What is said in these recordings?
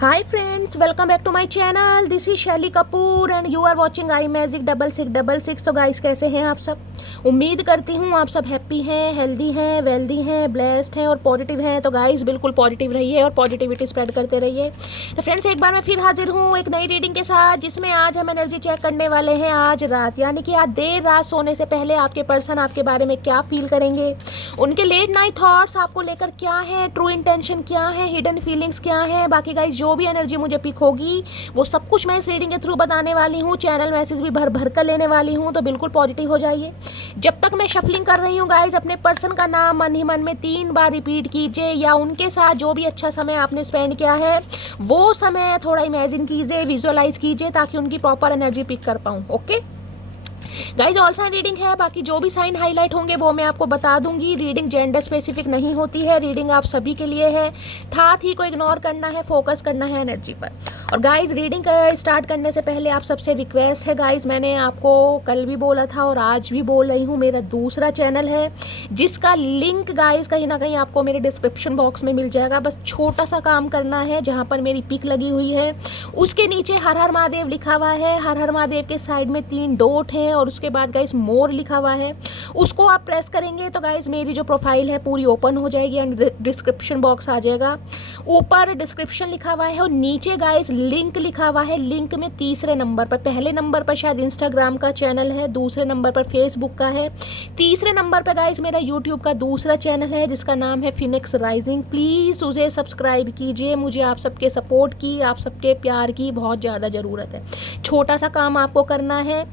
Hi friends, welcome back to my channel. This is शैली Kapoor and you are watching I magic 6666। तो guys कैसे हैं आप सब? उम्मीद करती हूँ आप सब हैप्पी हैं, हेल्दी हैं, वेल्दी हैं, ब्लेस्ड हैं और पॉजिटिव हैं। तो गाइस बिल्कुल पॉजिटिव रहिए और पॉजिटिविटी स्प्रेड करते रहिए। तो फ्रेंड्स एक बार मैं फिर हाजिर हूँ एक नई रीडिंग के साथ, जिसमें आज हम एनर्जी चेक करने वाले हैं आज रात, यानी कि आज देर रात सोने से पहले आपके पर्सन आपके बारे में क्या फील करेंगे, उनके लेट नाइट थॉट्स आपको लेकर क्या है, ट्रू इंटेंशन क्या है, हिडन फीलिंग्स क्या है। बाकी गाइस जो भी एनर्जी मुझे पिक होगी वो सब कुछ मैं इस रीडिंग के थ्रू बताने वाली हूँ। चैनल मैसेज भी भर भर कर लेने वाली हूँ, तो बिल्कुल पॉजिटिव हो जाइए। जब तक मैं शफलिंग कर रही हूँ गाइस, अपने पर्सन का नाम मन ही मन में 3 बार रिपीट कीजिए, या उनके साथ जो भी अच्छा समय आपने स्पेंड किया है वो समय थोड़ा इमेजिन कीजिए, विजुअलाइज कीजिए, ताकि उनकी प्रॉपर एनर्जी पिक कर पाऊँ। Okay guys, all sign reading है, बाकी जो भी साइन हाईलाइट होंगे वो मैं आपको बता दूंगी। रीडिंग जेंडर स्पेसिफिक नहीं होती है, रीडिंग आप सभी के लिए है। साथ ही को इग्नोर करना है, फोकस करना है एनर्जी पर। और गाइज रीडिंग स्टार्ट करने से पहले आप सबसे रिक्वेस्ट है गाइज, मैंने आपको कल भी बोला था और आज भी बोल रही हूँ, मेरा दूसरा चैनल है जिसका लिंक गाइज कहीं ना कहीं आपको मेरे डिस्क्रिप्शन बॉक्स में मिल जाएगा। बस छोटा सा काम करना है, जहाँ पर मेरी पिक लगी हुई है उसके नीचे हर हर महादेव लिखा हुआ है, हर हर महादेव के साइड में 3 डॉट हैं और उसके बाद गाइस मोर लिखा हुआ है। उसको आप प्रेस करेंगे तो गाइस मेरी जो प्रोफाइल है पूरी ओपन हो जाएगी एंड डिस्क्रिप्शन बॉक्स आ जाएगा। ऊपर डिस्क्रिप्शन लिखा हुआ है और नीचे गाइस लिंक लिखा हुआ है। लिंक में तीसरे नंबर पर, पहले नंबर पर शायद इंस्टाग्राम का चैनल है, दूसरे नंबर पर फेसबुक का है, तीसरे नंबर पर गाइस मेरा यूट्यूब का दूसरा चैनल है जिसका नाम है फिनिक्स राइजिंग। प्लीज़ उसे सब्सक्राइब कीजिए। मुझे आप सबके सपोर्ट की, आप सबके प्यार की बहुत ज़्यादा ज़रूरत है। छोटा सा काम आपको करना है,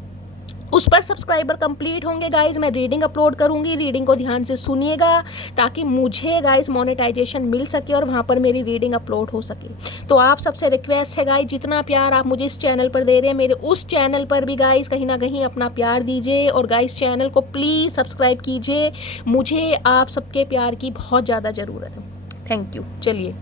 उस पर सब्सक्राइबर कंप्लीट होंगे गाइज, मैं रीडिंग अपलोड करूंगी। रीडिंग को ध्यान से सुनिएगा ताकि मुझे गाइज मोनेटाइजेशन मिल सके और वहाँ पर मेरी रीडिंग अपलोड हो सके। तो आप सबसे रिक्वेस्ट है गाइज, जितना प्यार आप मुझे इस चैनल पर दे रहे हैं, मेरे उस चैनल पर भी गाइज कहीं ना कहीं अपना प्यार दीजिए और गाइज चैनल को प्लीज़ सब्सक्राइब कीजिए। मुझे आप सबके प्यार की बहुत ज़्यादा ज़रूरत है। Thank you. चलिए,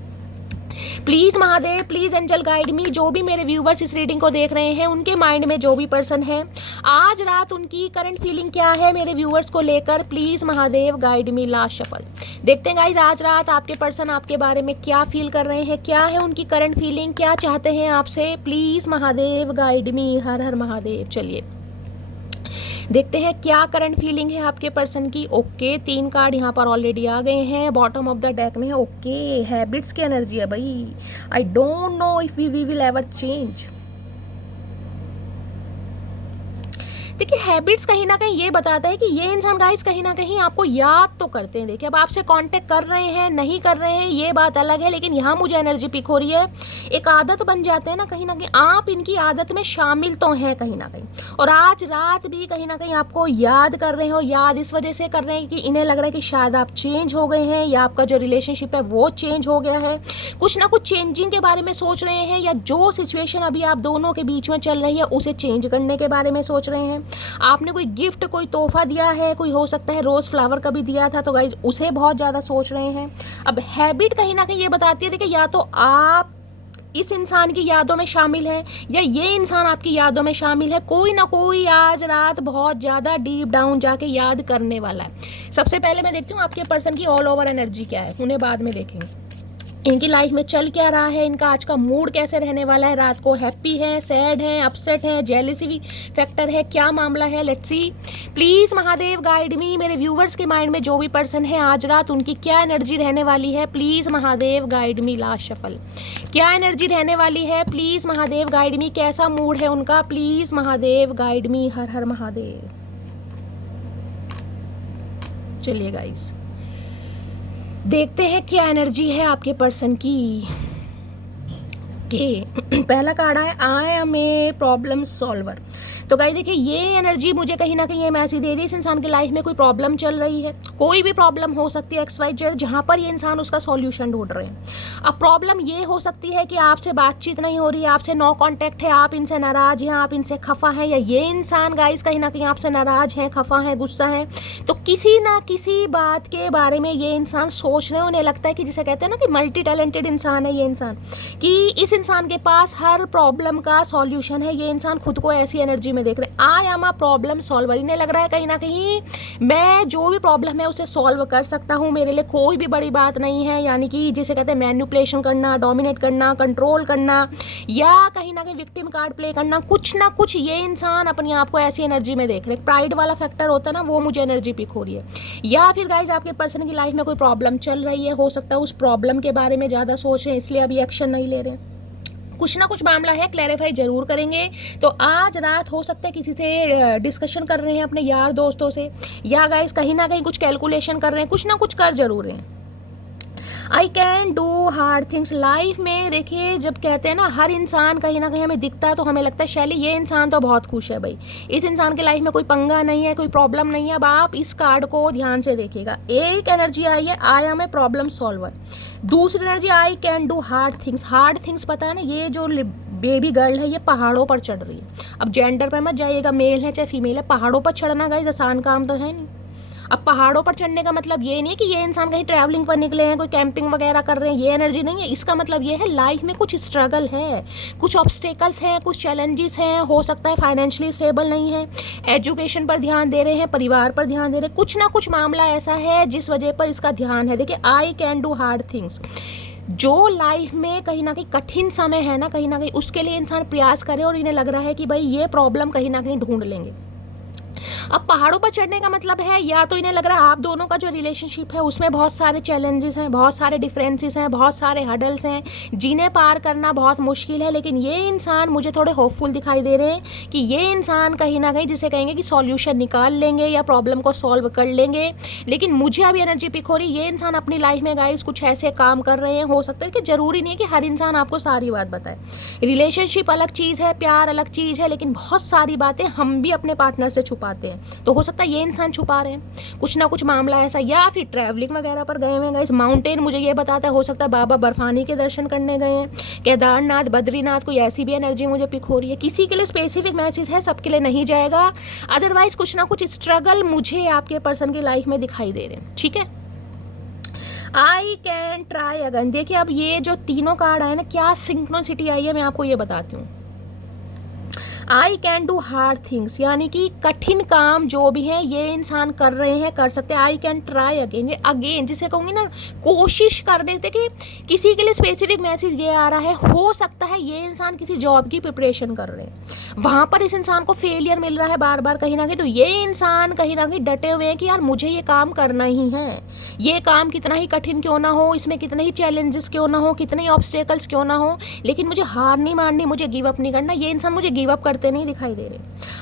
please Mahadev, please angel guide me. जो भी मेरे व्यूवर्स इस रीडिंग को देख रहे हैं, उनके माइंड में जो भी पर्सन है, आज रात उनकी करंट फीलिंग क्या है मेरे व्यूवर्स को लेकर, please Mahadev guide me. Last shuffle देखते हैं गाइज, आज रात आपके पर्सन आपके बारे में क्या फील कर रहे हैं, क्या है उनकी करंट फीलिंग, क्या चाहते हैं आपसे। Please Mahadev guide me. हर हर महादेव। चलिए देखते हैं क्या करंट फीलिंग है आपके पर्सन की। ओके 3 कार्ड यहाँ पर ऑलरेडी आ गए हैं, बॉटम ऑफ द डेक में है। ओके हैबिट्स की एनर्जी है भाई। I don't know if we will ever change. देखिए हैबिट्स कहीं ना कहीं ये बताता है कि ये इंसान गाइस कहीं ना कहीं आपको याद तो करते हैं। देखिए अब आपसे कांटेक्ट कर रहे हैं नहीं कर रहे हैं ये बात अलग है, लेकिन यहाँ मुझे एनर्जी पिक हो रही है, एक आदत बन जाते हैं ना कहीं आप इनकी आदत में शामिल तो हैं कहीं ना कहीं, और आज रात भी कहीं ना कहीं आपको याद कर रहे हो। याद इस वजह से कर रहे हैं कि इन्हें लग रहा है कि शायद आप चेंज हो गए हैं, या आपका जो रिलेशनशिप है वो चेंज हो गया है, कुछ ना कुछ चेंजिंग के बारे में सोच रहे हैं, या जो सिचुएशन अभी आप दोनों के बीच में चल रही है उसे चेंज करने के बारे में सोच रहे हैं। आपने कोई गिफ्ट, कोई तोहफा दिया है, कोई हो सकता है रोज फ्लावर का भी दिया था, तो गाइज उसे बहुत ज़्यादा सोच रहे हैं। अब हैबिट कहीं ना कहीं ये बताती है, देखिए या तो आप इस इंसान की यादों में शामिल है या ये इंसान आपकी यादों में शामिल है। कोई ना कोई आज रात बहुत ज़्यादा डीप डाउन जाके याद करने वाला है। सबसे पहले मैं देखती हूँ आपके पर्सन की ऑल ओवर एनर्जी क्या है, उन्हें बाद में देखेंगे इनकी लाइफ में चल क्या रहा है, इनका आज का मूड कैसे रहने वाला है, रात को हैप्पी है, सैड है, अपसेट है, जेलिसी भी फैक्टर है, क्या मामला है। Let's see. Please Mahadev guide मी। मेरे व्यूवर्स के माइंड में जो भी पर्सन है आज रात उनकी क्या एनर्जी रहने वाली है, please Mahadev guide me. Last shuffle क्या एनर्जी रहने वाली है, प्लीज़ महादेव गाइड मी। कैसा मूड है उनका, प्लीज़ महादेव गाइड मी। हर हर महादेव। चलिए गाइस देखते हैं क्या एनर्जी है आपके पर्सन की। पहला कार्ड है I am a problem solver. तो गाइस देखिए ये एनर्जी मुझे कहीं ना कहीं ये मैसेज दे रही है, इस इंसान की लाइफ में कोई प्रॉब्लम चल रही है, कोई भी प्रॉब्लम हो सकती है XYZ, जहाँ पर ये इंसान उसका सॉल्यूशन ढूंढ रहे हैं। अब प्रॉब्लम ये हो सकती है कि आपसे बातचीत नहीं हो रही है, आपसे नो कांटेक्ट है, आप इनसे नाराज हैं, आप इनसे खफा हैं, या ये इंसान गाइस कहीं ना कहीं आपसे नाराज हैं, खफा हैं, गुस्सा हैं। तो किसी ना किसी बात के बारे में ये इंसान सोच रहे हैं। उन्हें लगता है कि जिसे कहते हैं ना कि मल्टी टैलेंटेड इंसान है ये इंसान, कि इस इंसान के पास हर प्रॉब्लम का सॉल्यूशन है। ये इंसान खुद को ऐसी एनर्जी में देख रहे हैं, I am a problem solver. इन्हें लग रहा है कहीं ना कहीं मैं जो भी प्रॉब्लम है उसे सॉल्व कर सकता हूँ, मेरे लिए कोई भी बड़ी बात नहीं है। यानी कि जिसे कहते हैं मैनिपुलेशन करना, डोमिनेट करना, कंट्रोल करना, या कहीं ना कहीं विक्टिम कार्ड प्ले करना, कुछ ना कुछ ये इंसान अपने आप को ऐसी एनर्जी में देख रहे हैं। प्राइड वाला फैक्टर होता है ना, वो मुझे एनर्जी पिक हो रही है। या फिर गाइज आपके पर्सन की लाइफ में कोई प्रॉब्लम चल रही है, हो सकता है उस प्रॉब्लम के बारे में ज़्यादा सोच रहे हैं, इसलिए अभी एक्शन नहीं ले रहे हैं। कुछ ना कुछ मामला है, क्लैरिफाई जरूर करेंगे। तो आज रात हो सकता है किसी से डिस्कशन कर रहे हैं अपने यार दोस्तों से, या गाइज कहीं ना कहीं कुछ कैलकुलेशन कर रहे हैं, कुछ ना कुछ कर जरूर रहे हैं। आई can do hard things. Life में देखिए, जब कहते हैं ना हर इंसान कहीं ना कहीं हमें दिखता है तो हमें लगता है शैली ये इंसान तो बहुत खुश है भाई, इस इंसान के लाइफ में कोई पंगा नहीं है, कोई प्रॉब्लम नहीं है। अब आप इस कार्ड को ध्यान से देखिएगा। एक एनर्जी आई है, I am a problem solver. दूसरी energy, I can do hard things. Hard things पता है ना, ये जो बेबी गर्ल है ये पहाड़ों पर चढ़ रही है। अब जेंडर पर मत जाइएगा, मेल है चाहे फीमेल है, पहाड़ों पर चढ़ना गाइस आसान काम तो है नहीं। अब पहाड़ों पर चढ़ने का मतलब ये नहीं है कि ये इंसान कहीं ट्रैवलिंग पर निकले हैं, कोई कैंपिंग वगैरह कर रहे हैं, ये एनर्जी नहीं है। इसका मतलब ये है लाइफ में कुछ स्ट्रगल है, कुछ ऑब्स्टेकल्स हैं, कुछ चैलेंजेस हैं। हो सकता है फाइनेंशियली स्टेबल नहीं है, एजुकेशन पर ध्यान दे रहे हैं, परिवार पर ध्यान दे रहे हैं, कुछ ना कुछ मामला ऐसा है जिस वजह पर इसका ध्यान है। देखिए, आई कैन डू हार्ड थिंग्स। जो लाइफ में कहीं ना कहीं कठिन समय है ना, कहीं ना कहीं उसके लिए इंसान प्रयास करे और इन्हें लग रहा है कि भाई ये प्रॉब्लम कहीं ना कहीं ढूंढ लेंगे। अब पहाड़ों पर चढ़ने का मतलब है, या तो इन्हें लग रहा है आप दोनों का जो रिलेशनशिप है उसमें बहुत सारे चैलेंजेस हैं, बहुत सारे डिफरेंसेस हैं, बहुत सारे हडल्स हैं, जिन्हें पार करना बहुत मुश्किल है। लेकिन ये इंसान मुझे थोड़े होपफुल दिखाई दे रहे हैं कि ये इंसान कहीं ना कहीं जिसे कहेंगे कि सॉल्यूशन निकाल लेंगे या प्रॉब्लम को सॉल्व कर लेंगे। लेकिन मुझे अभी एनर्जी पिक हो रही, ये इंसान अपनी लाइफ में गाइस कुछ ऐसे काम कर रहे हैं। हो सकता है कि जरूरी नहीं है कि हर इंसान आपको सारी बात बताए। रिलेशनशिप अलग चीज़ है, प्यार अलग चीज़ है, लेकिन बहुत सारी बातें हम भी अपने पार्टनर से छुपाते हैं। तो हो सकता है ये इंसान छुपा रहे हैं कुछ ना कुछ मामला ऐसा, या फिर ट्रैवलिंग वगैरह पर गए हुए हैं। इस माउंटेन मुझे ये बताता है, हो सकता है बाबा बर्फानी के दर्शन करने गए हैं, केदारनाथ, बद्रीनाथ, कोई ऐसी भी एनर्जी मुझे पिक हो रही है। किसी के लिए स्पेसिफिक मैसेज है, सबके लिए नहीं जाएगा। अदरवाइज कुछ ना कुछ स्ट्रगल मुझे आपके पर्सन की लाइफ में दिखाई दे रहे हैं। ठीक है, आई कैन ट्राई अगेन। देखिए, अब ये जो तीनों कार्ड आए ना, क्या सिंक्रोनिसिटी आई है मैं आपको ये बताती हूँ। आई कैन डू हार्ड थिंग्स, यानी कि कठिन काम जो भी है ये इंसान कर रहे हैं, कर सकते हैं। आई कैन ट्राई अगेन, ये अगेन जिसे कहूँगी ना कोशिश करने से, कि किसी के लिए स्पेसिफिक मैसेज ये आ रहा है, हो सकता है ये इंसान किसी जॉब की प्रिपरेशन कर रहे हैं, वहाँ पर इस इंसान को फेलियर मिल रहा है बार बार कहीं ना कहीं। तो ये इंसान कहीं ना कहीं डटे हुए हैं कि यार मुझे ये काम करना ही है, ये काम कितना ही कठिन क्यों ना हो, इसमें कितने ही चैलेंजेस क्यों ना हो, कितने ही ऑब्स्टेकल्स क्यों ना हो, लेकिन मुझे हार नहीं माननी, मुझे गिव अप नहीं करना। ये इंसान मुझे गिव अप करते नहीं दिखाई दे रहे।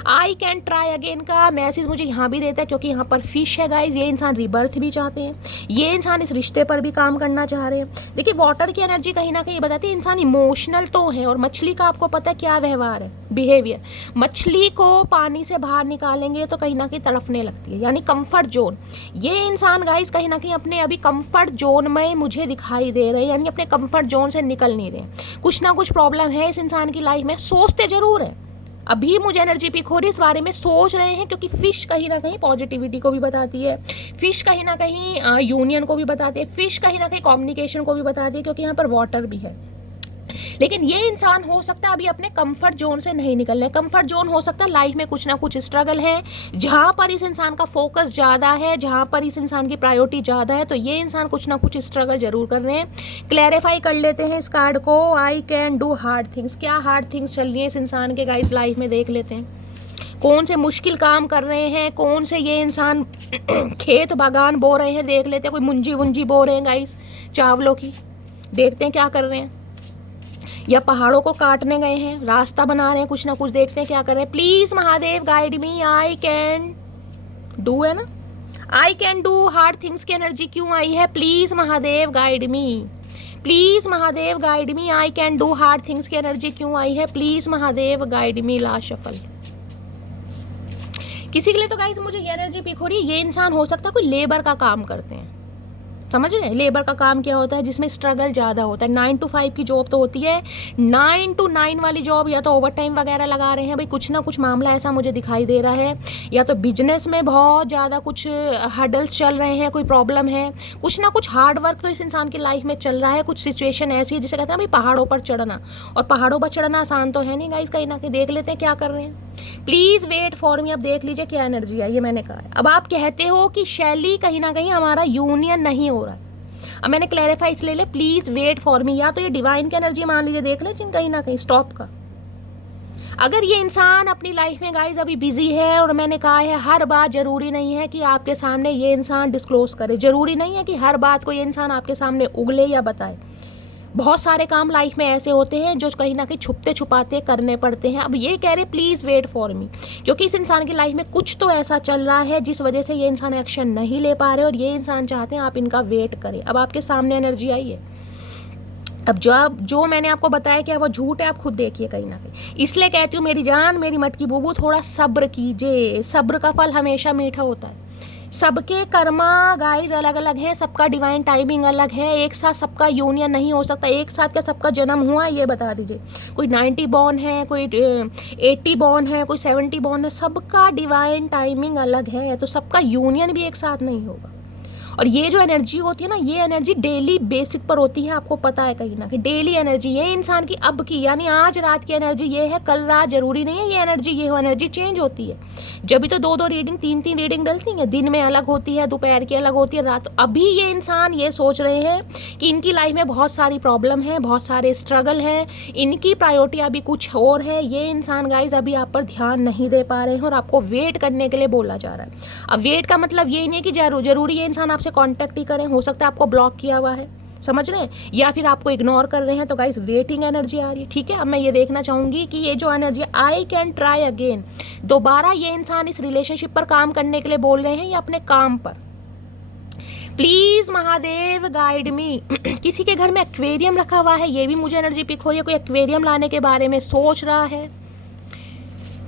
आई कैन ट्राई अगेन का मैसेज मुझे यहाँ भी देता है, क्योंकि यहाँ पर फिश है गाइज। ये इंसान रिबर्थ भी चाहते हैं, ये इंसान इस रिश्ते पर भी काम करना चाह रहे हैं। देखिए, वाटर की एनर्जी कहीं ना कहीं बताती है इंसान इमोशनल तो है, और मछली का आपको पता है क्या व्यवहार है, बिहेवियर। मछली को पानी से बाहर निकालेंगे तो कहीं ना कहीं तड़पने लगती है, यानी कंफर्ट जोन। ये इंसान गाइज कहीं ना कहीं अपने अभी कंफर्ट जोन में मुझे दिखाई दे रहे हैं, यानी अपने कंफर्ट जोन से निकल नहीं रहे। कुछ ना कुछ प्रॉब्लम है इस इंसान की लाइफ में, सोचते जरूर है। अभी मुझे एनर्जी पिक हो रही है, इस बारे में सोच रहे हैं, क्योंकि फिश कहीं ना कहीं पॉजिटिविटी को भी बताती है, फिश कहीं ना कहीं यूनियन को भी बताती है, फिश कहीं ना कहीं कम्युनिकेशन को भी बताती है, क्योंकि यहाँ पर वाटर भी है। लेकिन ये इंसान हो सकता है अभी अपने कंफर्ट जोन से नहीं निकल रहे। कंफर्ट जोन हो सकता है लाइफ में कुछ ना कुछ स्ट्रगल है, जहाँ पर इस इंसान का फोकस ज़्यादा है, जहाँ पर इस इंसान की प्रायोरिटी ज़्यादा है, तो ये इंसान कुछ ना कुछ स्ट्रगल जरूर कर रहे हैं। क्लैरिफाई कर लेते हैं इस कार्ड को। आई कैन डू हार्ड थिंग्स, क्या हार्ड थिंग्स चल रही है इस इंसान के गाइस लाइफ में, देख लेते हैं। कौन से मुश्किल काम कर रहे हैं, कौन से ये इंसान खेत बागान बो रहे हैं, देख लेते हैं। कोई मुंजी वुंजी बो रहे हैं गाइस चावलों की, देखते हैं क्या कर रहे हैं, या पहाड़ों को काटने गए हैं, रास्ता बना रहे हैं, कुछ ना कुछ देखते हैं क्या कर रहे हैं। Please Mahadev guide me, I can do है ना, आई कैन डू हार्ड थिंग्स की एनर्जी क्यों आई है? Please Mahadev guide me, please Mahadev guide me. I can do hard things की एनर्जी क्यों आई है? Please Mahadev guide me. Last shuffle. किसी के लिए तो गाइस मुझे ये एनर्जी पिक हो रही है, ये इंसान हो सकता है कोई लेबर का काम करते हैं, समझ रहे हैं? लेबर का काम क्या होता है, जिसमें स्ट्रगल ज़्यादा होता है। 9 to 5 की जॉब तो होती है, 9 to 9 वाली जॉब या तो ओवर टाइम वगैरह लगा रहे हैं भाई, कुछ ना कुछ मामला ऐसा मुझे दिखाई दे रहा है, या तो बिजनेस में बहुत ज़्यादा कुछ हर्डल्स चल रहे हैं, कोई प्रॉब्लम है, कुछ ना कुछ हार्ड वर्क तो इस इंसान की लाइफ में चल रहा है। कुछ सिचुएशन ऐसी है जिसे कहते हैं भाई पहाड़ों पर चढ़ना, और पहाड़ों पर चढ़ना आसान तो है नहीं गाइस, कहीं ना कहीं देख लेते हैं क्या कर रहे हैं। Please wait for me. अब देख लीजिए क्या एनर्जी आई, ये मैंने कहा है। अब आप कहते हो कि शैली कहीं ना कहीं हमारा यूनियन नहीं हो रहा है, अब मैंने क्लैरिफाई इसलिए ले, प्लीज़ वेट फॉर मी। या तो ये डिवाइन की एनर्जी मान लीजिए, देख लें जिन कहीं ना कहीं स्टॉप का। अगर ये इंसान अपनी लाइफ में गाइज अभी बिजी है, और मैंने कहा है हर बात ज़रूरी नहीं है कि आपके सामने ये इंसान डिस्क्लोज करे, ज़रूरी नहीं है कि हर बात को ये इंसान आपके सामने उगले या बताए। बहुत सारे काम लाइफ में ऐसे होते हैं जो कहीं ना कहीं छुपते छुपाते करने पड़ते हैं। अब ये कह रहे प्लीज़ वेट फॉर मी, क्योंकि इस इंसान की लाइफ में कुछ तो ऐसा चल रहा है जिस वजह से ये इंसान एक्शन नहीं ले पा रहे, और ये इंसान चाहते हैं आप इनका वेट करें। अब आपके सामने एनर्जी आई है। अब जो मैंने आपको बताया कि वो झूठ है, आप खुद देखिए कहीं ना कहीं। इसलिए कहती हूँ मेरी जान, मेरी मटकी बूबू, थोड़ा सब्र कीजिए। सब्र का फल हमेशा मीठा होता है। सबके कर्मा गाइज अलग अलग है, सबका डिवाइन टाइमिंग अलग है, एक साथ सबका यूनियन नहीं हो सकता। एक साथ क्या सबका जन्म हुआ ये बता दीजिए? कोई 90 बॉर्न है, कोई 80 बॉर्न है, कोई 70 बॉर्न है, सबका डिवाइन टाइमिंग अलग है, तो सबका यूनियन भी एक साथ नहीं होगा। और ये जो एनर्जी होती है ना, ये एनर्जी डेली बेसिक पर होती है, आपको पता है कहीं ना कहीं। डेली एनर्जी ये इंसान की अब की, यानी आज रात की एनर्जी ये है, कल रात जरूरी नहीं है ये एनर्जी ये हो, एनर्जी चेंज होती है। जब भी तो 2-2 रीडिंग 3-3 रीडिंग डलती हैं, दिन में अलग होती है, दोपहर की अलग होती है, रात। अभी ये इंसान ये सोच रहे हैं कि इनकी लाइफ में बहुत सारी प्रॉब्लम है, बहुत सारे स्ट्रगल हैं, इनकी प्रायोरिटी अभी कुछ और है। ये इंसान गाइज अभी आप पर ध्यान नहीं दे पा रहे हैं, और आपको वेट करने के लिए बोला जा रहा है। अब वेट का मतलब ये नहीं है कि जरूरी ये इंसान आपसे कांटेक्ट ही करें, हो सकता है आपको ब्लॉक किया हुआ है, समझ रहे हैं, या फिर आपको इग्नोर कर रहे हैं। तो गाइस वेटिंग एनर्जी आ रही है, ठीक है। अब मैं ये देखना चाहूंगी कि ये जो energy I can try again, दोबारा ये इंसान इस रिलेशनशिप पर काम करने के लिए बोल रहे हैं या अपने काम पर। प्लीज महादेव गाइड मी। किसी के घर में एक्वेरियम रखा हुआ है, ये भी मुझे एनर्जी पिक हो रही है। कोई एक्वेरियम लाने के बारे में सोच रहा है।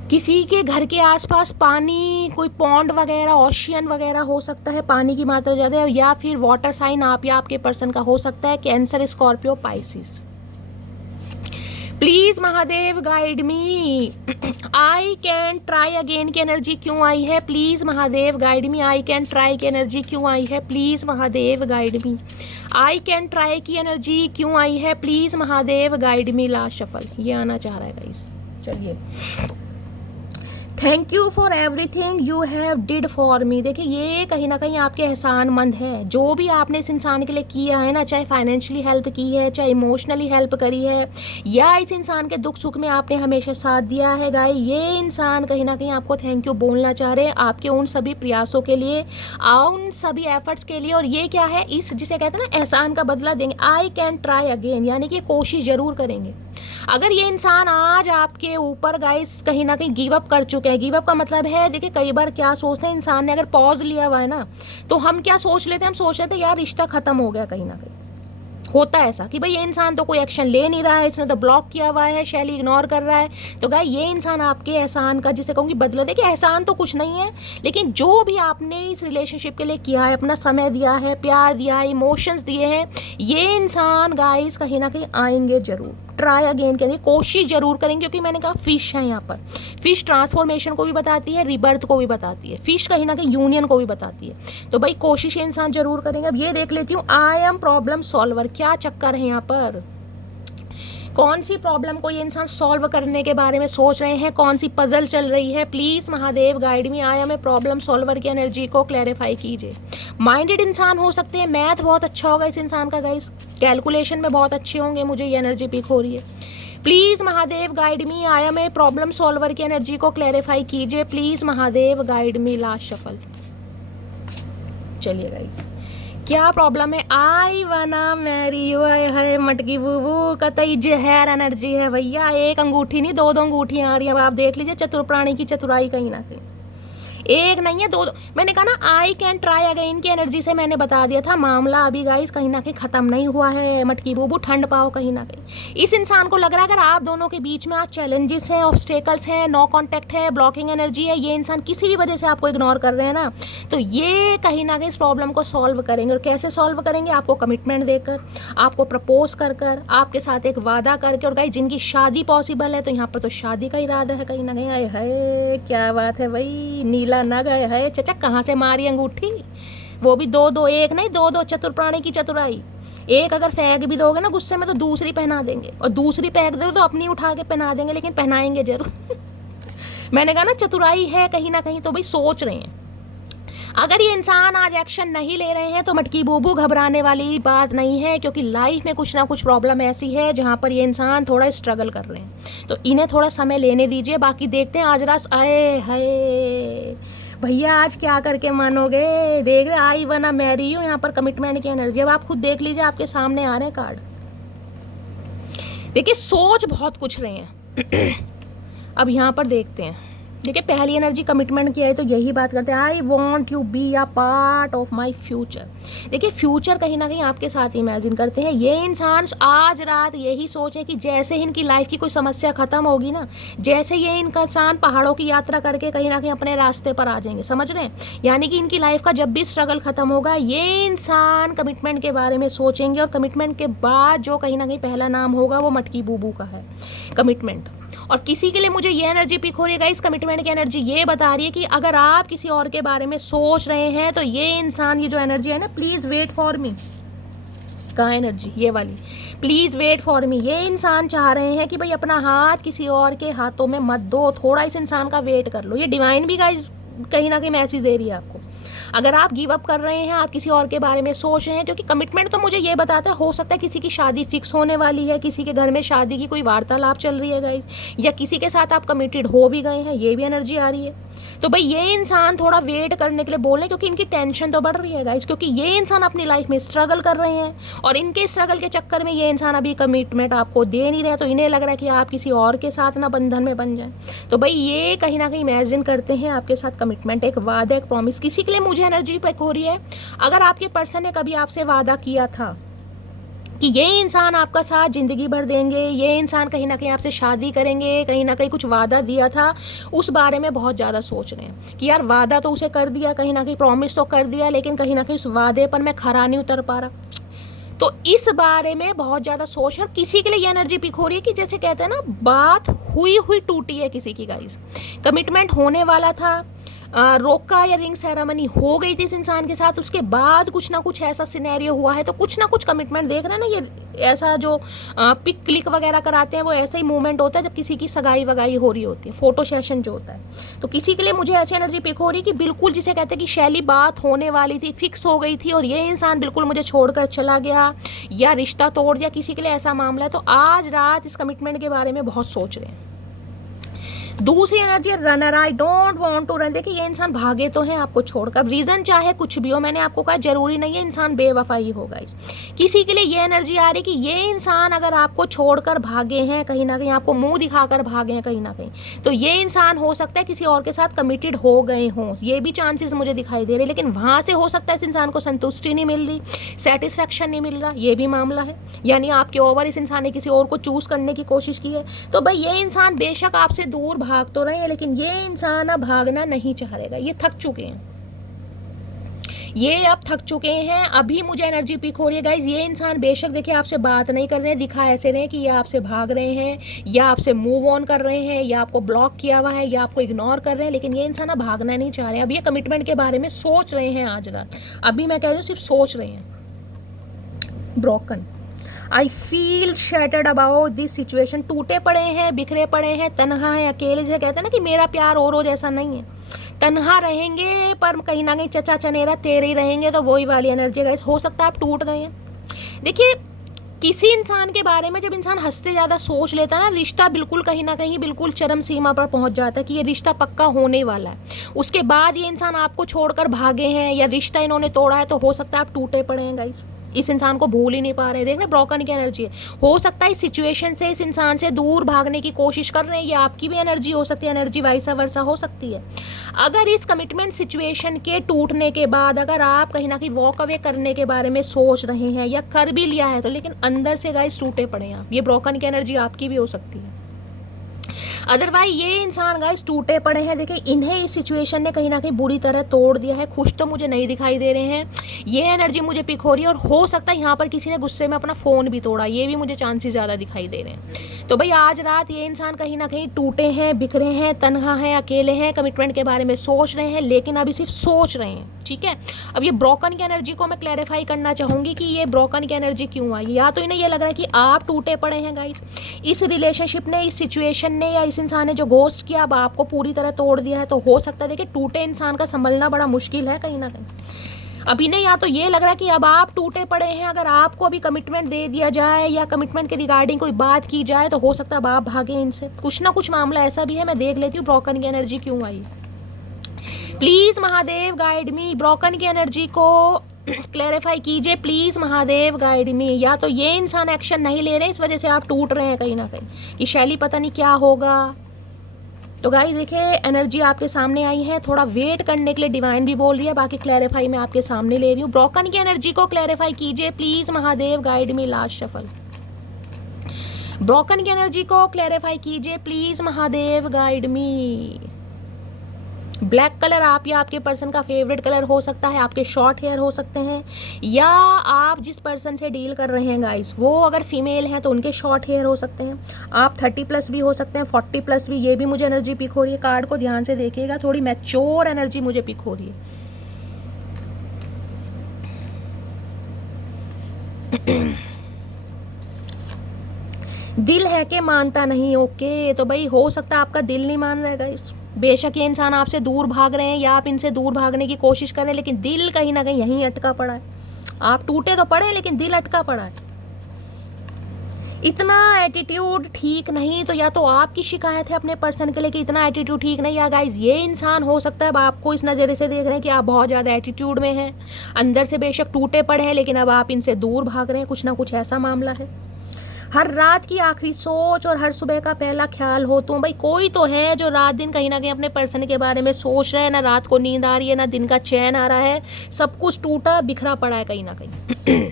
किसी के घर के आसपास पानी, कोई पॉन्ड वगैरह, ओशियन वगैरह हो सकता है, पानी की मात्रा ज़्यादा है, या फिर वाटर साइन आप या आपके पर्सन का हो सकता है, cancer, Scorpio, Pisces. Please Mahadev guide me. I can try again की एनर्जी क्यों आई है? Please Mahadev guide me. I can try की एनर्जी क्यों आई है? Please Mahadev guide me. I can try की एनर्जी क्यों आई है? Please Mahadev guide me. Last shuffle ये आना चाह रहा है गाइस। चलिए, thank you for everything you have did for me. देखिए ये कहीं ना कहीं आपके एहसानमंद है, जो भी आपने इस इंसान के लिए किया है ना, चाहे फाइनेंशियली हेल्प की है, चाहे इमोशनली हेल्प करी है, या इस इंसान के दुख सुख में आपने हमेशा साथ दिया है गाइस, ये इंसान कहीं ना कहीं आपको थैंक यू बोलना चाह रहे हैं आपके उन सभी प्रयासों के लिए, उन सभी एफर्ट्स के लिए। और ये क्या है, इस जिसे कहते हैं ना एहसान का बदला देंगे। आई कैन ट्राई अगेन, यानी कि कोशिश जरूर करेंगे। अगर ये इंसान आज आपके ऊपर गाइस कहीं ना कहीं गिव अप कर चुके हैं, गिव अप का मतलब है, देखिए कई बार क्या सोचते हैं इंसान ने, अगर पॉज लिया हुआ है ना, तो हम क्या सोच लेते हैं, हम सोच लेते हैं यार रिश्ता खत्म हो गया। कहीं ना कहीं होता है ऐसा कि भाई ये इंसान तो कोई एक्शन ले नहीं रहा है, इसने तो ब्लॉक किया हुआ है, शैली इग्नोर कर रहा है। तो गाइस ये इंसान आपके एहसान का, जिसे कहूँगी बदला, देखिए एहसान तो कुछ नहीं है, लेकिन जो भी आपने इस रिलेशनशिप के लिए किया है, अपना समय दिया है, प्यार दिया है, इमोशंस दिए हैं, ये इंसान गाइस कहीं ना कहीं आएंगे जरूर। ट्राई अगेन करेंगे, कोशिश जरूर करेंगे, क्योंकि मैंने कहा फिश है यहाँ पर। फिश ट्रांसफॉर्मेशन को भी बताती है, रिबर्थ को भी बताती है, फिश कहीं ना कहीं यूनियन को भी बताती है। तो भाई कोशिश ये इंसान जरूर करेंगे। अब ये देख लेती हूँ, आई एम प्रॉब्लम सॉल्वर, क्या चक्कर है यहाँ पर, कौन सी प्रॉब्लम को ये इंसान सॉल्व करने के बारे में सोच रहे हैं, कौन सी पजल चल रही है? Please Mahadev guide me. I am a problem solver की एनर्जी को क्लैरिफाई कीजिए। माइंडेड इंसान हो सकते हैं, मैथ बहुत अच्छा होगा इस इंसान का गाइस, कैलकुलेशन में बहुत अच्छे होंगे, मुझे ये एनर्जी पिक हो रही है। Please Mahadev guide me. I am a problem solver की एनर्जी को क्लैरिफाई कीजिए। Please Mahadev guide me. Last shuffle. चलिए गाइस, क्या प्रॉब्लम है? आई वना मैरी यू है मटकी बूबू, कतई जहर एनर्जी है भैया। एक अंगूठी नहीं, 2-2 अंगूठियां आ रही हैं। अब आप देख लीजिए चतुर प्राणी की चतुराई कहीं ना कहीं। एक नहीं है, दो दो। मैंने कहा ना आई कैन ट्राई अगेन की एनर्जी से मैंने बता दिया था, मामला अभी गाइस कहीं ना कहीं खत्म नहीं हुआ है। मटकी बूबू ठंड पाओ कहीं ना कहीं। इस इंसान को लग रहा है अगर आप दोनों के बीच में आज चैलेंजेस हैं, ऑब्स्टेकल्स हैं, नो कॉन्टैक्ट है, ब्लॉकिंग एनर्जी है, ये इंसान किसी भी वजह से आपको इग्नोर कर रहे हैं ना, तो ये कहीं ना कहीं इस प्रॉब्लम को सॉल्व करेंगे। और कैसे सॉल्व करेंगे? आपको कमिटमेंट देकर, आपको प्रपोज कर कर, आपके साथ एक वादा करके। और गाइस जिनकी शादी पॉसिबल है तो यहाँ पर तो शादी का इरादा है कहीं ना कहीं। आए है क्या बात है भाई, नीला नग है चचा, कहाँ से मारी अंगूठी, वो भी दो दो, एक नहीं दो दो, चतुर प्राणी की चतुराई। एक अगर फेंक भी दोगे ना गुस्से में तो दूसरी पहना देंगे, और दूसरी फेंक दोगे तो अपनी उठा के पहना देंगे, लेकिन पहनाएंगे जरूर। मैंने कहा ना चतुराई है कहीं ना कहीं, तो भाई सोच रहे हैं। अगर ये इंसान आज एक्शन नहीं ले रहे हैं तो मटकी बूबू घबराने वाली बात नहीं है, क्योंकि लाइफ में कुछ ना कुछ प्रॉब्लम ऐसी है जहाँ पर ये इंसान थोड़ा स्ट्रगल कर रहे हैं, तो इन्हें थोड़ा समय लेने दीजिए। बाकी देखते हैं आज रात। आए हाय भैया आज क्या करके मानोगे, देख रहे आई वना मैरी यू, यहाँ पर कमिटमेंट की एनर्जी। अब आप खुद देख लीजिए, आपके सामने आ रहे हैं कार्ड। देखिए सोच बहुत कुछ रहे हैं। अब यहाँ पर देखते हैं। देखिए पहली एनर्जी कमिटमेंट की है तो यही बात करते हैं, I want you be a part of my future. देखिए फ्यूचर कहीं ना कहीं आपके साथ इमेजिन करते हैं ये इंसान। आज रात यही सोच है कि जैसे ही इनकी लाइफ की कोई समस्या खत्म होगी ना, जैसे ये इनका इंसान पहाड़ों की यात्रा करके कहीं ना कहीं अपने रास्ते पर आ जाएंगे, समझ रहे हैं? यानी कि इनकी लाइफ का जब भी स्ट्रगल खत्म होगा ये इंसान कमिटमेंट के बारे में सोचेंगे, और कमिटमेंट के बाद जो कहीं ना कहीं पहला नाम होगा वो मटकी बूबू का है, कमिटमेंट। और किसी के लिए मुझे ये एनर्जी पिक हो रही है गाइस, कमिटमेंट की एनर्जी ये बता रही है कि अगर आप किसी और के बारे में सोच रहे हैं तो ये इंसान, ये जो एनर्जी है ना, प्लीज वेट फॉर मी, कहाँ एनर्जी ये वाली, प्लीज वेट फॉर मी। ये इंसान चाह रहे हैं कि भाई अपना हाथ किसी और के हाथों में मत दो, थोड़ा इस इंसान का वेट कर लो। ये डिवाइन भी गाइस कहीं ना कहीं मैसेज दे रही है आपको। अगर आप गिव अप कर रहे हैं, आप किसी और के बारे में सोच रहे हैं, क्योंकि कमिटमेंट तो मुझे ये बताता है, हो सकता है किसी की शादी फिक्स होने वाली है, किसी के घर में शादी की कोई वार्तालाप चल रही है गाइस, या किसी के साथ आप कमिटेड हो भी गए हैं, ये भी एनर्जी आ रही है। तो भाई ये इंसान थोड़ा वेट करने के लिए बोल रहे हैं, क्योंकि इनकी टेंशन तो बढ़ रही है गाइस, क्योंकि ये इंसान अपनी लाइफ में स्ट्रगल कर रहे हैं, और इनके स्ट्रगल के चक्कर में ये इंसान अभी कमिटमेंट आपको दे नहीं रहे, तो इन्हें लग रहा है कि आप किसी और के साथ ना बंधन में बन जाएं। तो भाई ये कहीं ना कहीं इमेजिन करते हैं आपके साथ कमिटमेंट, एक वादा, एक प्रॉमिस। किसी के लिए मुझे एनर्जी पैक हो रही है, अगर आपके पर्सन ने कभी आपसे वादा किया था कि ये इंसान आपका साथ जिंदगी भर देंगे, ये इंसान कहीं ना कहीं आपसे शादी करेंगे, कहीं ना कहीं कुछ वादा दिया था, उस बारे में बहुत ज़्यादा सोच रहे हैं कि यार वादा तो उसे कर दिया, कहीं ना कहीं प्रॉमिस तो कर दिया, लेकिन कहीं ना कहीं उस वादे पर मैं खरा नहीं उतर पा रहा। तो इस बारे में बहुत ज़्यादा सोच है। और किसी के लिए ये एनर्जी पिक हो रही है कि जैसे कहते हैं ना, बात हुई हुई टूटी है किसी की गाइस, कमिटमेंट होने वाला था, रोका या रिंग सेरेमनी हो गई थी इस इंसान के साथ, उसके बाद कुछ ना कुछ ऐसा सिनेरियो हुआ है, तो कुछ ना कुछ कमिटमेंट देख रहे हैं ना। ये ऐसा जो पिक क्लिक वगैरह कराते हैं वो ऐसा ही मूवमेंट होता है जब किसी की सगाई वगाई हो रही होती है, फोटो सेशन जो होता है। तो किसी के लिए मुझे ऐसी एनर्जी पिक हो रही है कि बिल्कुल जिसे कहते हैं कि शैली बात होने वाली थी, फिक्स हो गई थी, और ये इंसान बिल्कुल मुझे छोड़कर चला गया या रिश्ता तोड़ दिया, किसी के लिए ऐसा मामला है। तो आज रात इस कमिटमेंट के बारे में बहुत सोच रहे हैं। दूसरी energy runner, I don't want to run. देखिए ये इंसान भागे तो हैं आपको छोड़कर, रीजन चाहे कुछ भी हो, मैंने आपको कहा जरूरी नहीं है इंसान बेवफा ही होगा। किसी के लिए ये एनर्जी आ रही कि ये इंसान अगर आपको छोड़कर भागे हैं, कहीं ना कहीं आपको मुंह दिखाकर भागे हैं कहीं ना कहीं, तो ये इंसान हो सकता है किसी और के साथ कमिटेड हो गए हों, ये भी चांसेस मुझे दिखाई दे रहे। लेकिन वहां से हो सकता है इस इंसान को संतुष्टि नहीं मिल रही, सेटिस्फैक्शन नहीं मिल रहा, ये भी मामला है। यानी आपके ओवर इस इंसान ने किसी और को चूज करने की कोशिश की है। तो भाई ये इंसान बेशक आपसे दूर भाग तो रहे हैं, लेकिन ये इंसान अब भागना नहीं चाह रहेगा, ये थक चुके हैं, ये अब थक चुके हैं। अभी मुझे एनर्जी पिक हो रही है गाइज, ये इंसान बेशक देखिए आपसे बात नहीं कर रहे हैं, दिखा ऐसे रहे हैं कि ये आपसे भाग रहे हैं, या आपसे मूव ऑन कर रहे हैं, या आपको ब्लॉक किया हुआ है, या आपको इग्नोर कर रहे हैं, लेकिन ये इंसान अब भागना नहीं चाह रहे हैं। अब ये कमिटमेंट के बारे में सोच रहे हैं आज रात, अभी मैं कह रही हूँ सिर्फ सोच रहे हैं। Broken, I feel shattered about this situation, टूटे पड़े हैं, बिखरे पड़े हैं, तनहा है, अकेले। से कहते हैं ना कि मेरा प्यार और रोज ऐसा नहीं है, तनहा रहेंगे पर कहीं ना कहीं चचा चनेरा तेरे ही रहेंगे, तो वही वाली एनर्जी गाइस। हो सकता है आप टूट गए हैं। देखिए किसी इंसान के बारे में जब इंसान हद से ज़्यादा सोच लेता है ना, रिश्ता बिल्कुल कहीं ना कहीं बिल्कुल चरम सीमा पर पहुंच जाता है कि ये रिश्ता पक्का होने वाला है। उसके बाद ये इंसान आपको छोड़कर भागे हैं या रिश्ता इन्होंने तोड़ा है, तो हो सकता है आप टूटे पड़े हैं गाइस। इस इंसान को भूल ही नहीं पा रहे। देख रहे ब्रोकन की एनर्जी है। हो सकता है इस सिचुएशन से, इस इंसान से दूर भागने की कोशिश कर रहे हैं। ये आपकी भी एनर्जी हो सकती है, एनर्जी वाइसा वर्सा हो सकती है। अगर इस कमिटमेंट सिचुएशन के टूटने के बाद अगर आप कहीं ना कहीं वॉक अवे करने के बारे में सोच रहे हैं या कर भी लिया है तो, लेकिन अंदर से गाइस टूटे पड़े हैं आप, ये ब्रोकन की एनर्जी आपकी भी हो सकती है। अदरवाइज ये इंसान गाइस टूटे पड़े हैं। देखिए इन्हें इस सिचुएशन ने कहीं ना कहीं बुरी तरह तोड़ दिया है। खुश तो मुझे नहीं दिखाई दे रहे हैं, ये एनर्जी मुझे पिक हो रही है। और हो सकता है यहाँ पर किसी ने गुस्से में अपना फ़ोन भी तोड़ा, ये भी मुझे चांसेस ज़्यादा दिखाई दे रहे हैं। तो भाई आज रात ये इंसान कहीं ना कहीं टूटे हैं, बिखरे हैं, तनहा हैं, अकेले हैं, कमिटमेंट के बारे में सोच रहे हैं, लेकिन अभी सिर्फ सोच रहे हैं। ठीक है, अब ये ब्रोकन की एनर्जी को मैं क्लैरिफाई करना चाहूँगी कि ये ब्रोकन की एनर्जी क्यों आई। या तो इन्हें ये लग रहा है कि आप टूटे पड़े हैं गाइस, इस रिलेशनशिप ने, इस सिचुएशन ने, या इस इंसान ने जो घोस्ट किया अब आपको पूरी तरह तोड़ दिया है। तो हो सकता है देखिए टूटे इंसान का संभलना बड़ा मुश्किल है कहीं ना कहीं। अब इन्हें या तो ये लग रहा है कि अब आप टूटे पड़े हैं, अगर आपको अभी कमिटमेंट दे दिया जाए या कमिटमेंट के रिगार्डिंग कोई बात की जाए तो हो सकता है अब आप भागें इनसे। कुछ ना कुछ मामला ऐसा भी है। मैं देख लेती हूँ ब्रोकन की एनर्जी क्यों आई। Please Mahadev guide me, broken की एनर्जी को क्लैरिफाई कीजिए प्लीज महादेव गाइड मी। या तो ये इंसान एक्शन नहीं ले रहे, इस वजह से आप टूट रहे हैं कहीं ना कहीं कि शैली पता नहीं क्या होगा। तो गाइस देखिए एनर्जी आपके सामने आई है, थोड़ा वेट करने के लिए डिवाइन भी बोल रही है, बाकी क्लैरिफाई मैं आपके सामने ले रही हूँ। ब्रोकन की एनर्जी को क्लैरिफाई कीजिए please Mahadev guide me. Last shuffle, broken की एनर्जी को क्लैरिफाई कीजिए please Mahadev guide me. Black colour आप या आपके पर्सन का फेवरेट कलर हो सकता है, आपके शॉर्ट हेयर हो सकते हैं, या आप जिस पर्सन से डील कर रहे हैं गाइस वो अगर फीमेल हैं तो उनके शॉर्ट हेयर हो सकते हैं। आप 30+ भी हो सकते हैं, 40+ भी। ये भी मुझे एनर्जी पिक हो रही है। कार्ड को ध्यान से देखिएगा, थोड़ी मैच्योर एनर्जी मुझे पिक हो रही है। दिल है कि मानता नहीं। ओके, तो भाई हो सकता है आपका दिल नहीं मान रहा है गाइस। बेशक ये इंसान आपसे दूर भाग रहे हैं या आप इनसे दूर भागने की कोशिश कर रहे हैं, लेकिन दिल कहीं ना कहीं यहीं अटका पड़ा है। आप टूटे तो पड़े लेकिन दिल अटका पड़ा है। इतना एटीट्यूड ठीक नहीं, तो या तो आपकी शिकायत है अपने पर्सन के लिए कि इतना एटीट्यूड ठीक नहीं, या गाइज ये इंसान हो सकता है अब आपको इस नज़रिए से देख रहे हैं कि आप बहुत ज़्यादा एटीट्यूड में हैं, अंदर से बेशक टूटे पड़े हैं लेकिन अब आप इनसे दूर भाग रहे हैं। कुछ ना कुछ ऐसा मामला है। हर रात की आखिरी सोच और हर सुबह का पहला ख्याल हो तो भाई कोई तो है जो रात दिन कहीं ना कहीं अपने पर्सन के बारे में सोच रहा है। ना रात को नींद आ रही है, ना दिन का चैन आ रहा है, सब कुछ टूटा बिखरा पड़ा है कहीं ना कहीं।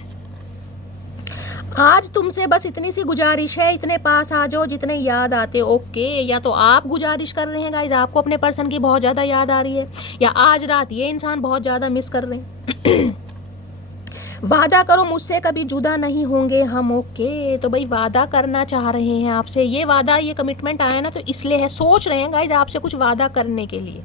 आज तुमसे बस इतनी सी गुजारिश है, इतने पास आ जाओ जितने याद आते। ओके, या तो आप गुजारिश कर रहे हैं गाइज, आपको अपने पर्सन की बहुत ज़्यादा याद आ रही है, या आज रात ये इंसान बहुत ज़्यादा मिस कर रहे हैं। वादा करो मुझसे कभी जुदा नहीं होंगे हम। ओके, तो भाई वादा करना चाह रहे हैं आपसे। ये वादा, ये कमिटमेंट आया ना तो इसलिए है, सोच रहे हैं गाइज आपसे कुछ वादा करने के लिए।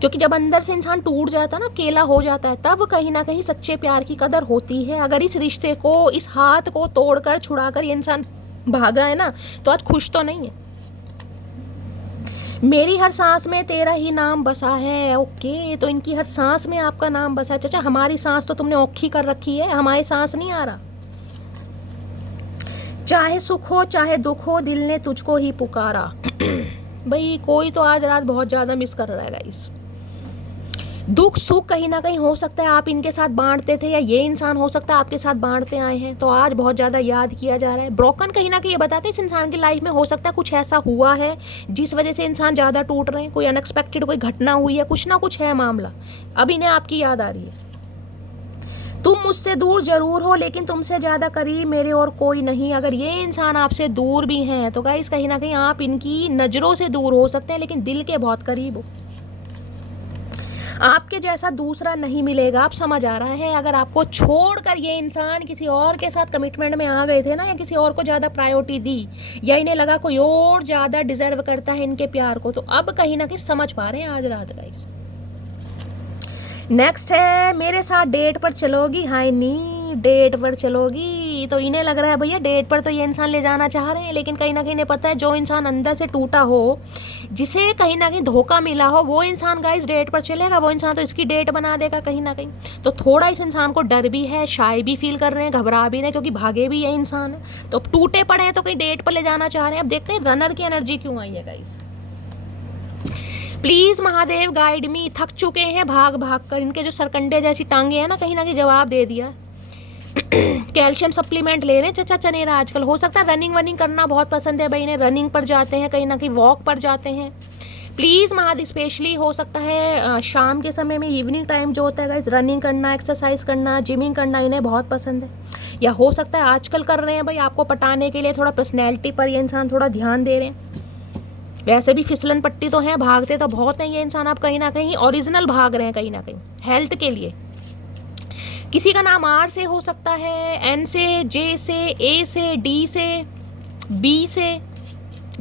क्योंकि जब अंदर से इंसान टूट जाता है ना, अकेला हो जाता है, तब कहीं ना कहीं सच्चे प्यार की कदर होती है। अगर इस रिश्ते को, इस हाथ को तोड़कर छुड़ाकर ये इंसान भागा है ना, तो आज खुश तो नहीं है। मेरी हर सांस में तेरा ही नाम बसा है। ओके, तो इनकी हर सांस में आपका नाम बसा है। चाचा हमारी सांस तो तुमने औखी कर रखी है, हमारी सांस नहीं आ रहा। चाहे सुख हो चाहे दुख हो, दिल ने तुझको ही पुकारा। भाई कोई तो आज रात बहुत ज़्यादा मिस कर रहा है गाइस। दुख सुख कहीं ना कहीं हो सकता है आप इनके साथ बांटते थे, या ये इंसान हो सकता है आपके साथ बांटते आए हैं, तो आज बहुत ज़्यादा याद किया जा रहा है। ब्रोकन कहीं ना कहीं ये बताते हैं इस इंसान की लाइफ में हो सकता है कुछ ऐसा हुआ है जिस वजह से इंसान ज़्यादा टूट रहे हैं। कोई अनएक्सपेक्टेड कोई घटना हुई है, कुछ ना कुछ है मामला, अब इन्हें आपकी याद आ रही है। तुम मुझसे दूर जरूर हो लेकिन तुमसे ज़्यादा करीब मेरे और कोई नहीं। अगर ये इंसान आपसे दूर भी हैं तो गाइस कहीं ना कहीं आप इनकी नज़रों से दूर हो सकते हैं लेकिन दिल के बहुत करीब हो। आपके जैसा दूसरा नहीं मिलेगा, आप समझ आ रहा है। अगर आपको छोड़कर ये इंसान किसी और के साथ कमिटमेंट में आ गए थे ना, या किसी और को ज़्यादा प्रायोरिटी दी, या इन्हें लगा कोई और ज़्यादा डिजर्व करता है इनके प्यार को, तो अब कहीं ना कहीं समझ पा रहे हैं आज रात गाइस। नेक्स्ट है मेरे साथ डेट पर चलोगी। हाय नी, डेट पर चलोगी, तो इन्हें लग रहा है भैया डेट पर तो ये इंसान ले जाना चाह रहे हैं, लेकिन कहीं ना कहीं इन्हें पता है जो इंसान अंदर से टूटा हो, जिसे कहीं ना कहीं धोखा मिला हो, वो इंसान गाइस डेट पर चलेगा, वो इंसान तो इसकी डेट बना देगा कहीं ना कहीं। तो थोड़ा इस इंसान को डर भी है, शाय भी फील कर रहे हैं, घबरा भी रहे हैं, क्योंकि भागे भी ये इंसान है, तो टूटे पड़े हैं तो कहीं डेट पर ले जाना चाह रहे हैं। अब देखते हैं रनर की एनर्जी क्यों आई है गाइस। प्लीज महादेव गाइड मी। थक चुके हैं भाग भाग कर, इनके जो सरकंडे जैसी टांगे हैं ना, कहीं ना कहीं जवाब दे दिया। कैल्शियम सप्लीमेंट ले रहे हैं चचा चनेरा आजकल। हो सकता है रनिंग वनिंग करना बहुत पसंद है भाई इन्हें, रनिंग पर जाते हैं, कहीं ना कहीं वॉक पर जाते हैं। प्लीज़ महाद स्पेशली हो सकता है शाम के समय में, इवनिंग टाइम जो होता है गाइस, रनिंग करना, एक्सरसाइज करना, जिमिंग करना इन्हें बहुत पसंद है। या हो सकता है आजकल कर रहे हैं भाई आपको पटाने के लिए, थोड़ा पर्सनैलिटी पर ये इंसान थोड़ा ध्यान दे रहे हैं। वैसे भी फिसलन पट्टी तो है, भागते तो बहुत हैं ये इंसान, आप कहीं ना कहीं ओरिजिनल भाग रहे हैं कहीं ना कहीं हेल्थ के लिए। किसी का नाम आर से हो सकता है, एन से, जे से, ए से, डी से, बी से,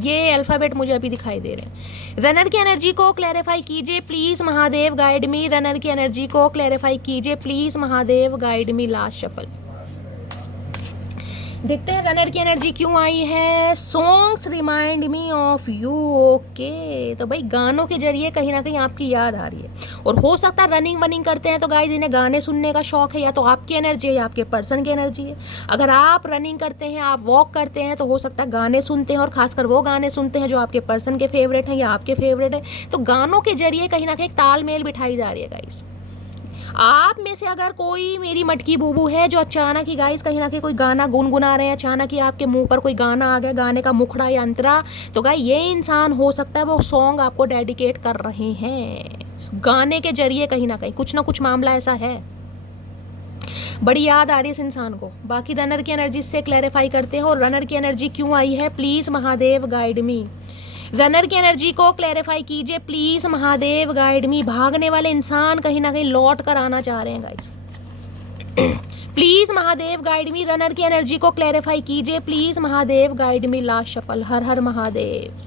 ये अल्फ़ाबेट मुझे अभी दिखाई दे रहे हैं। रनर की एनर्जी को क्लैरिफाई कीजिए please Mahadev, guide me. Runner की एनर्जी को क्लैरिफाई कीजिए please Mahadev, guide me. Last shuffle देखते हैं रनर की एनर्जी क्यों आई है। Songs remind me of you. Okay, तो भाई गानों के जरिए कहीं ना कहीं आपकी याद आ रही है। और हो सकता है रनिंग वनिंग करते हैं तो गाइज इन्हें गाने सुनने का शौक है, या तो आपकी एनर्जी है या आपके पर्सन की एनर्जी है। अगर आप रनिंग करते हैं, आप वॉक करते हैं, तो हो सकता है गाने सुनते हैं, और खासकर वो गाने सुनते हैं जो आपके पर्सन के फेवरेट हैं या आपके फेवरेट है। तो गानों के जरिए कहीं ना कहीं तालमेल बिठाई जा रही है गाइज। आप में से अगर कोई मेरी मटकी बूबू है जो अचानक ही गाइस कहीं ना कहीं कोई गाना गुनगुना रहे हैं, अचानक ही आपके मुंह पर कोई गाना आ गया, गाने का मुखड़ा या अंतरा, तो गाइस ये इंसान हो सकता है वो सॉन्ग आपको डेडिकेट कर रहे हैं गाने के जरिए। कहीं ना कुछ मामला ऐसा है, बड़ी याद आ रही है इस इंसान को। बाकी रनर की एनर्जी से क्लैरिफाई करते हैं, और रनर की एनर्जी क्यों आई है please Mahadev guide me. Runner की एनर्जी को क्लैरिफाई कीजिए प्लीज़ महादेव, गाइड मी। भागने वाले इंसान कहीं ना कहीं लौट कर आना चाह रहे हैं guys. Please Mahadev guide me. Runner की एनर्जी को क्लैरिफाई कीजिए please Mahadev, guide me. Last shuffle. हर हर महादेव।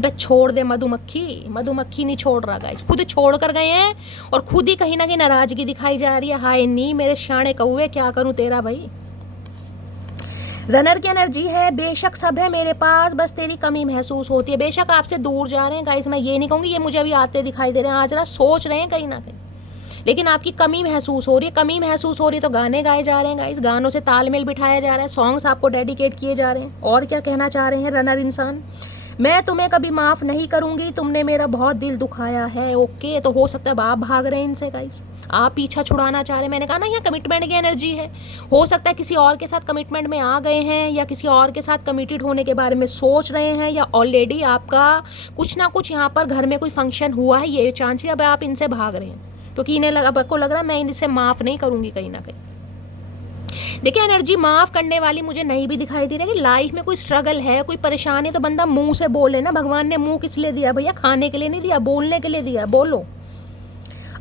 बस छोड़ दे मधुमक्खी, मधुमक्खी नहीं छोड़ रहा गाइस, खुद छोड़ कर गए हैं और खुद ही कहीं ना कहीं नाराजगी दिखाई जा रही है। हाय नी मेरे शाणे कौवे, क्या करूं तेरा भाई। रनर की एनर्जी है बेशक सब है मेरे पास, बस तेरी कमी महसूस होती है। बेशक आपसे दूर जा रहे हैं गाइस, मैं ये नहीं कहूँगी ये मुझे अभी आते दिखाई दे रहे हैं, आज रात सोच रहे हैं कहीं ना कहीं, लेकिन आपकी कमी महसूस हो रही है। कमी महसूस हो रही है तो गाने गाए जा रहे हैं गाइस, गानों से तालमेल बिठाया जा रहा है, सॉन्ग्स आपको डेडिकेट किए जा रहे हैं। और क्या कहना चाह रहे हैं रनर इंसान, मैं तुम्हें कभी माफ़ नहीं करूंगी, तुमने मेरा बहुत दिल दुखाया है। ओके, तो हो सकता है आप भाग रहे हैं इनसे गाइस, आप पीछा छुड़ाना चाह रहे हैं। मैंने कहा ना यहाँ कमिटमेंट की एनर्जी है। हो सकता है किसी और के साथ कमिटमेंट में आ गए हैं, या किसी और के साथ कमिटेड होने के बारे में सोच रहे हैं, या ऑलरेडी आपका कुछ ना कुछ यहाँ पर घर में कोई फंक्शन हुआ है, ये चांस है। अब आप इनसे भाग रहे हैं क्योंकि इन्हें अब आपको लग रहा है मैं इनसे माफ़ नहीं करूँगी कहीं ना कहीं। देखिए एनर्जी माफ़ करने वाली मुझे नहीं भी दिखाई दे रही है कि लाइफ में कोई स्ट्रगल है, कोई परेशानी है तो बंदा मुंह से बोले ना। भगवान ने मुंह किस लिए दिया भैया, खाने के लिए नहीं दिया, बोलने के लिए दिया। बोलो,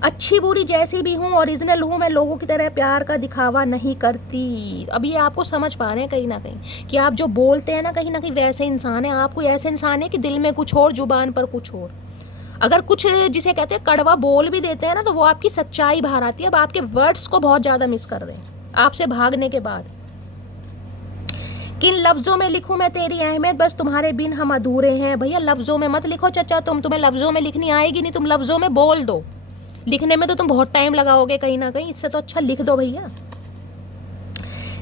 अच्छी बुरी जैसी भी हूँ, ओरिजिनल हूँ, मैं लोगों की तरह प्यार का दिखावा नहीं करती। अब ये आपको समझ पा रहे हैं कहीं ना कहीं कि आप जो बोलते हैं ना कहीं वैसे इंसान है। आप कोई ऐसे इंसान है कि दिल में कुछ और, जुबान पर कुछ और। अगर कुछ जिसे कहते हैं कड़वा बोल भी देते हैं ना, तो वो आपकी सच्चाई बाहर आती है। अब आपके वर्ड्स को बहुत ज़्यादा मिस कर रहे हैं आपसे भागने के बाद। किन लफ्ज़ों में लिखूं मैं तेरी अहमियत, बस तुम्हारे बिन हम अधूरे हैं। भैया लफ्ज़ों में मत लिखो चचा, तुम्हें लफ्ज़ों में लिखनी आएगी नहीं, तुम लफ्ज़ों में बोल दो। लिखने में तो तुम बहुत टाइम लगाओगे कहीं ना कहीं, इससे तो अच्छा लिख दो भैया।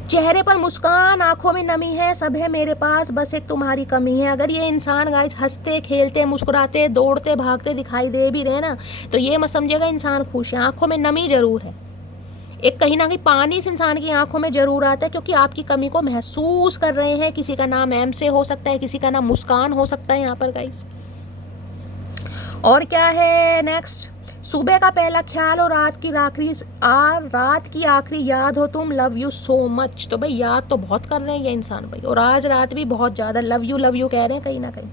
चेहरे पर मुस्कान, आंखों में नमी है, सब है मेरे पास, बस एक तुम्हारी कमी है। अगर ये इंसान गाइस हंसते खेलते मुस्कुराते दौड़ते भागते दिखाई दे भी रहे ना, तो ये मत समझिएगा इंसान खुश है। आंखों में नमी जरूर है, एक कहीं ना कहीं पानी इस इंसान की आंखों में जरूर आता है, क्योंकि आपकी कमी को महसूस कर रहे हैं। किसी का नाम एम से हो सकता है, किसी का नाम मुस्कान हो सकता है यहाँ पर गाइस। और क्या है नेक्स्ट, सुबह का पहला ख्याल और रात की आखिरी याद हो तुम, लव यू सो मच। तो भाई याद तो बहुत कर रहे हैं ये इंसान भाई, और आज रात भी बहुत ज़्यादा लव यू कह रहे हैं कहीं ना कहीं।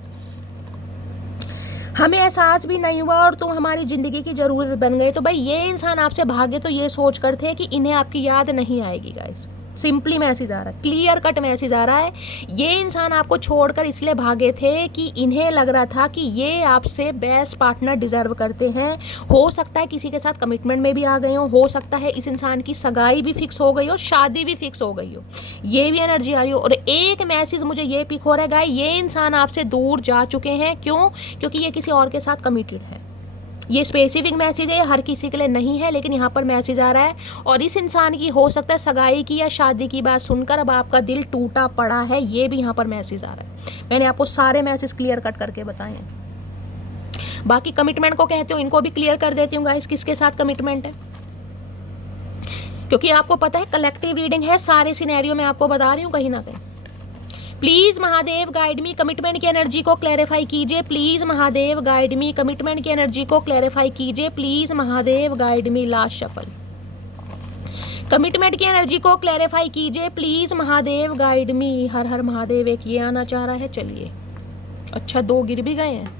हमें एहसास भी नहीं हुआ और तुम हमारी ज़िंदगी की ज़रूरत बन गए। तो भाई ये इंसान आपसे भागे तो ये सोच कर थे कि इन्हें आपकी याद नहीं आएगी गाइस। सिंपली मैसेज आ रहा है, क्लियर कट मैसेज आ रहा है। ये इंसान आपको छोड़कर इसलिए भागे थे कि इन्हें लग रहा था कि ये आपसे बेस्ट पार्टनर डिजर्व करते हैं। हो सकता है किसी के साथ कमिटमेंट में भी आ गए हो सकता है इस इंसान की सगाई भी फिक्स हो गई हो, शादी भी फिक्स हो गई हो, ये भी एनर्जी आ रही हो। और एक मैसेज मुझे ये पिक हो रहा है गाइस, ये इंसान आपसे दूर जा चुके हैं। क्यों? क्योंकि ये किसी और के साथ कमिटेड है। ये स्पेसिफिक मैसेज है, हर किसी के लिए नहीं है, लेकिन यहाँ पर मैसेज आ रहा है। और इस इंसान की हो सकता है सगाई की या शादी की बात सुनकर अब आपका दिल टूटा पड़ा है, ये भी यहाँ पर मैसेज आ रहा है। मैंने आपको सारे मैसेज क्लियर कट करके बताए हैं। बाकी कमिटमेंट को कहते हो, इनको भी क्लियर कर देती हूँ गाइस, किसके साथ कमिटमेंट है। क्योंकि आपको पता है कलेक्टिव रीडिंग है, सारे सिनेरियो में आपको बता रही हूँ कहीं ना कहीं। Please Mahadev guide me, commitment की एनर्जी को क्लैरिफाई कीजिए। Please Mahadev guide me, commitment की एनर्जी को क्लैरिफाई कीजिए। Please Mahadev guide me, last shuffle. Commitment की एनर्जी को क्लैरिफाई कीजिए, प्लीज महादेव गाइड मी। हर हर महादेव, एक ये आना चाह रहा है, चलिए। अच्छा, 2 गिर भी गए हैं।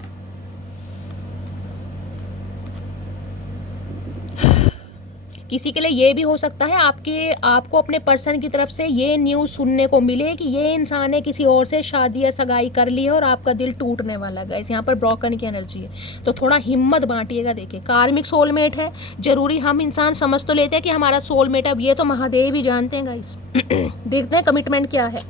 किसी के लिए ये भी हो सकता है आपको अपने पर्सन की तरफ से ये न्यूज़ सुनने को मिले कि ये इंसान ने किसी और से शादी या सगाई कर ली है और आपका दिल टूटने वाला है। गाइस यहाँ पर ब्रोकन की एनर्जी है, तो थोड़ा हिम्मत बांटिएगा। देखिए, कार्मिक सोलमेट है, जरूरी हम इंसान समझ तो लेते हैं कि हमारा सोलमेट है, अब ये तो महादेव ही जानते हैं गाइस। देखते हैं कमिटमेंट क्या है।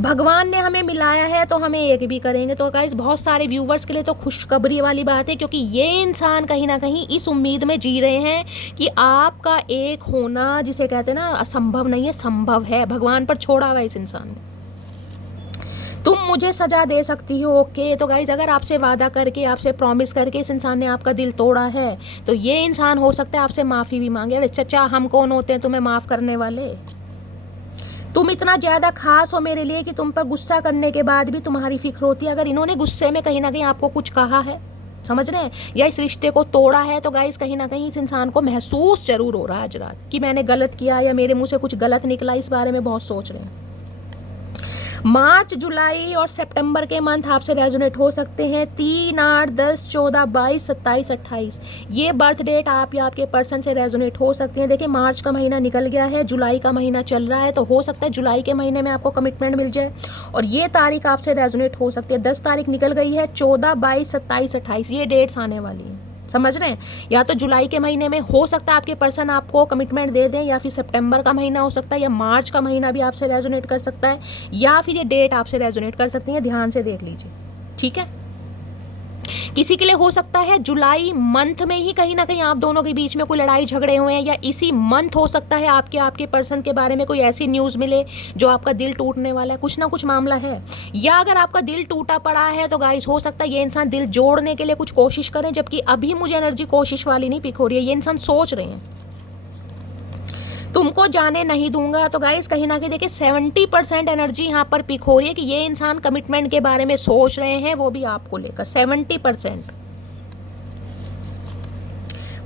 भगवान ने हमें मिलाया है तो हमें एक भी करेंगे। तो गाइस बहुत सारे व्यूवर्स के लिए तो खुशखबरी वाली बात है, क्योंकि ये इंसान कहीं ना कहीं इस उम्मीद में जी रहे हैं कि आपका एक होना, जिसे कहते हैं ना, असंभव नहीं है, संभव है। भगवान पर छोड़ा हुआ इस इंसान ने। तुम मुझे सजा दे सकती हो, ओके। तो गाइस अगर आपसे वादा करके, आपसे प्रॉमिस करके इस इंसान ने आपका दिल तोड़ा है, तो ये इंसान हो सकता है आपसे माफ़ी भी मांगे। अरे चचा, हम कौन होते हैं तुम्हें माफ़ करने वाले? तुम इतना ज़्यादा खास हो मेरे लिए कि तुम पर गुस्सा करने के बाद भी तुम्हारी फिक्र होती है। अगर इन्होंने गुस्से में कहीं ना कहीं आपको कुछ कहा है, समझ रहे हैं, या इस रिश्ते को तोड़ा है, तो गाइस कहीं ना कहीं इस इंसान को महसूस जरूर हो रहा है आज रात कि मैंने गलत किया या मेरे मुंह से कुछ गलत निकला। इस बारे में बहुत सोच रहे हैं। मार्च, जुलाई और सितंबर के मंथ आपसे रेजोनेट हो सकते हैं। 3, 8, 10, 14, 22, 27, 28 ये बर्थ डेट आप या आपके पर्सन से रेजोनेट हो सकते हैं। देखिए, मार्च का महीना निकल गया है, जुलाई का महीना चल रहा है, तो हो सकता है जुलाई के महीने में आपको कमिटमेंट मिल जाए और ये तारीख आपसे रेजोनेट हो सकती है। 10 तारीख निकल गई है, 14, 22, 27, 28 ये डेट्स आने वाली हैं, समझ रहे हैं। या तो जुलाई के महीने में हो सकता है आपके पर्सन आपको कमिटमेंट दे दें, या फिर सितंबर का महीना हो सकता है, या मार्च का महीना भी आपसे रेजोनेट कर सकता है, या फिर ये डेट आपसे रेजोनेट कर सकती है। ध्यान से देख लीजिए, ठीक है। किसी के लिए हो सकता है जुलाई मंथ में ही कहीं ना कहीं आप दोनों के बीच में कोई लड़ाई झगड़े हुए हैं, या इसी मंथ हो सकता है आपके पर्सन के बारे में कोई ऐसी न्यूज़ मिले जो आपका दिल टूटने वाला है। कुछ ना कुछ मामला है। या अगर आपका दिल टूटा पड़ा है तो गाइस हो सकता है ये इंसान दिल जोड़ने के लिए कुछ कोशिश करें, जबकि अभी मुझे एनर्जी कोशिश वाली नहीं पिक हो रही है। ये इंसान सोच रहे हैं तुमको जाने नहीं दूंगा। तो गाइस कहीं ना कहीं देखिए 70% एनर्जी यहाँ पर पिक हो रही है कि ये इंसान कमिटमेंट के बारे में सोच रहे हैं, वो भी आपको लेकर 70%।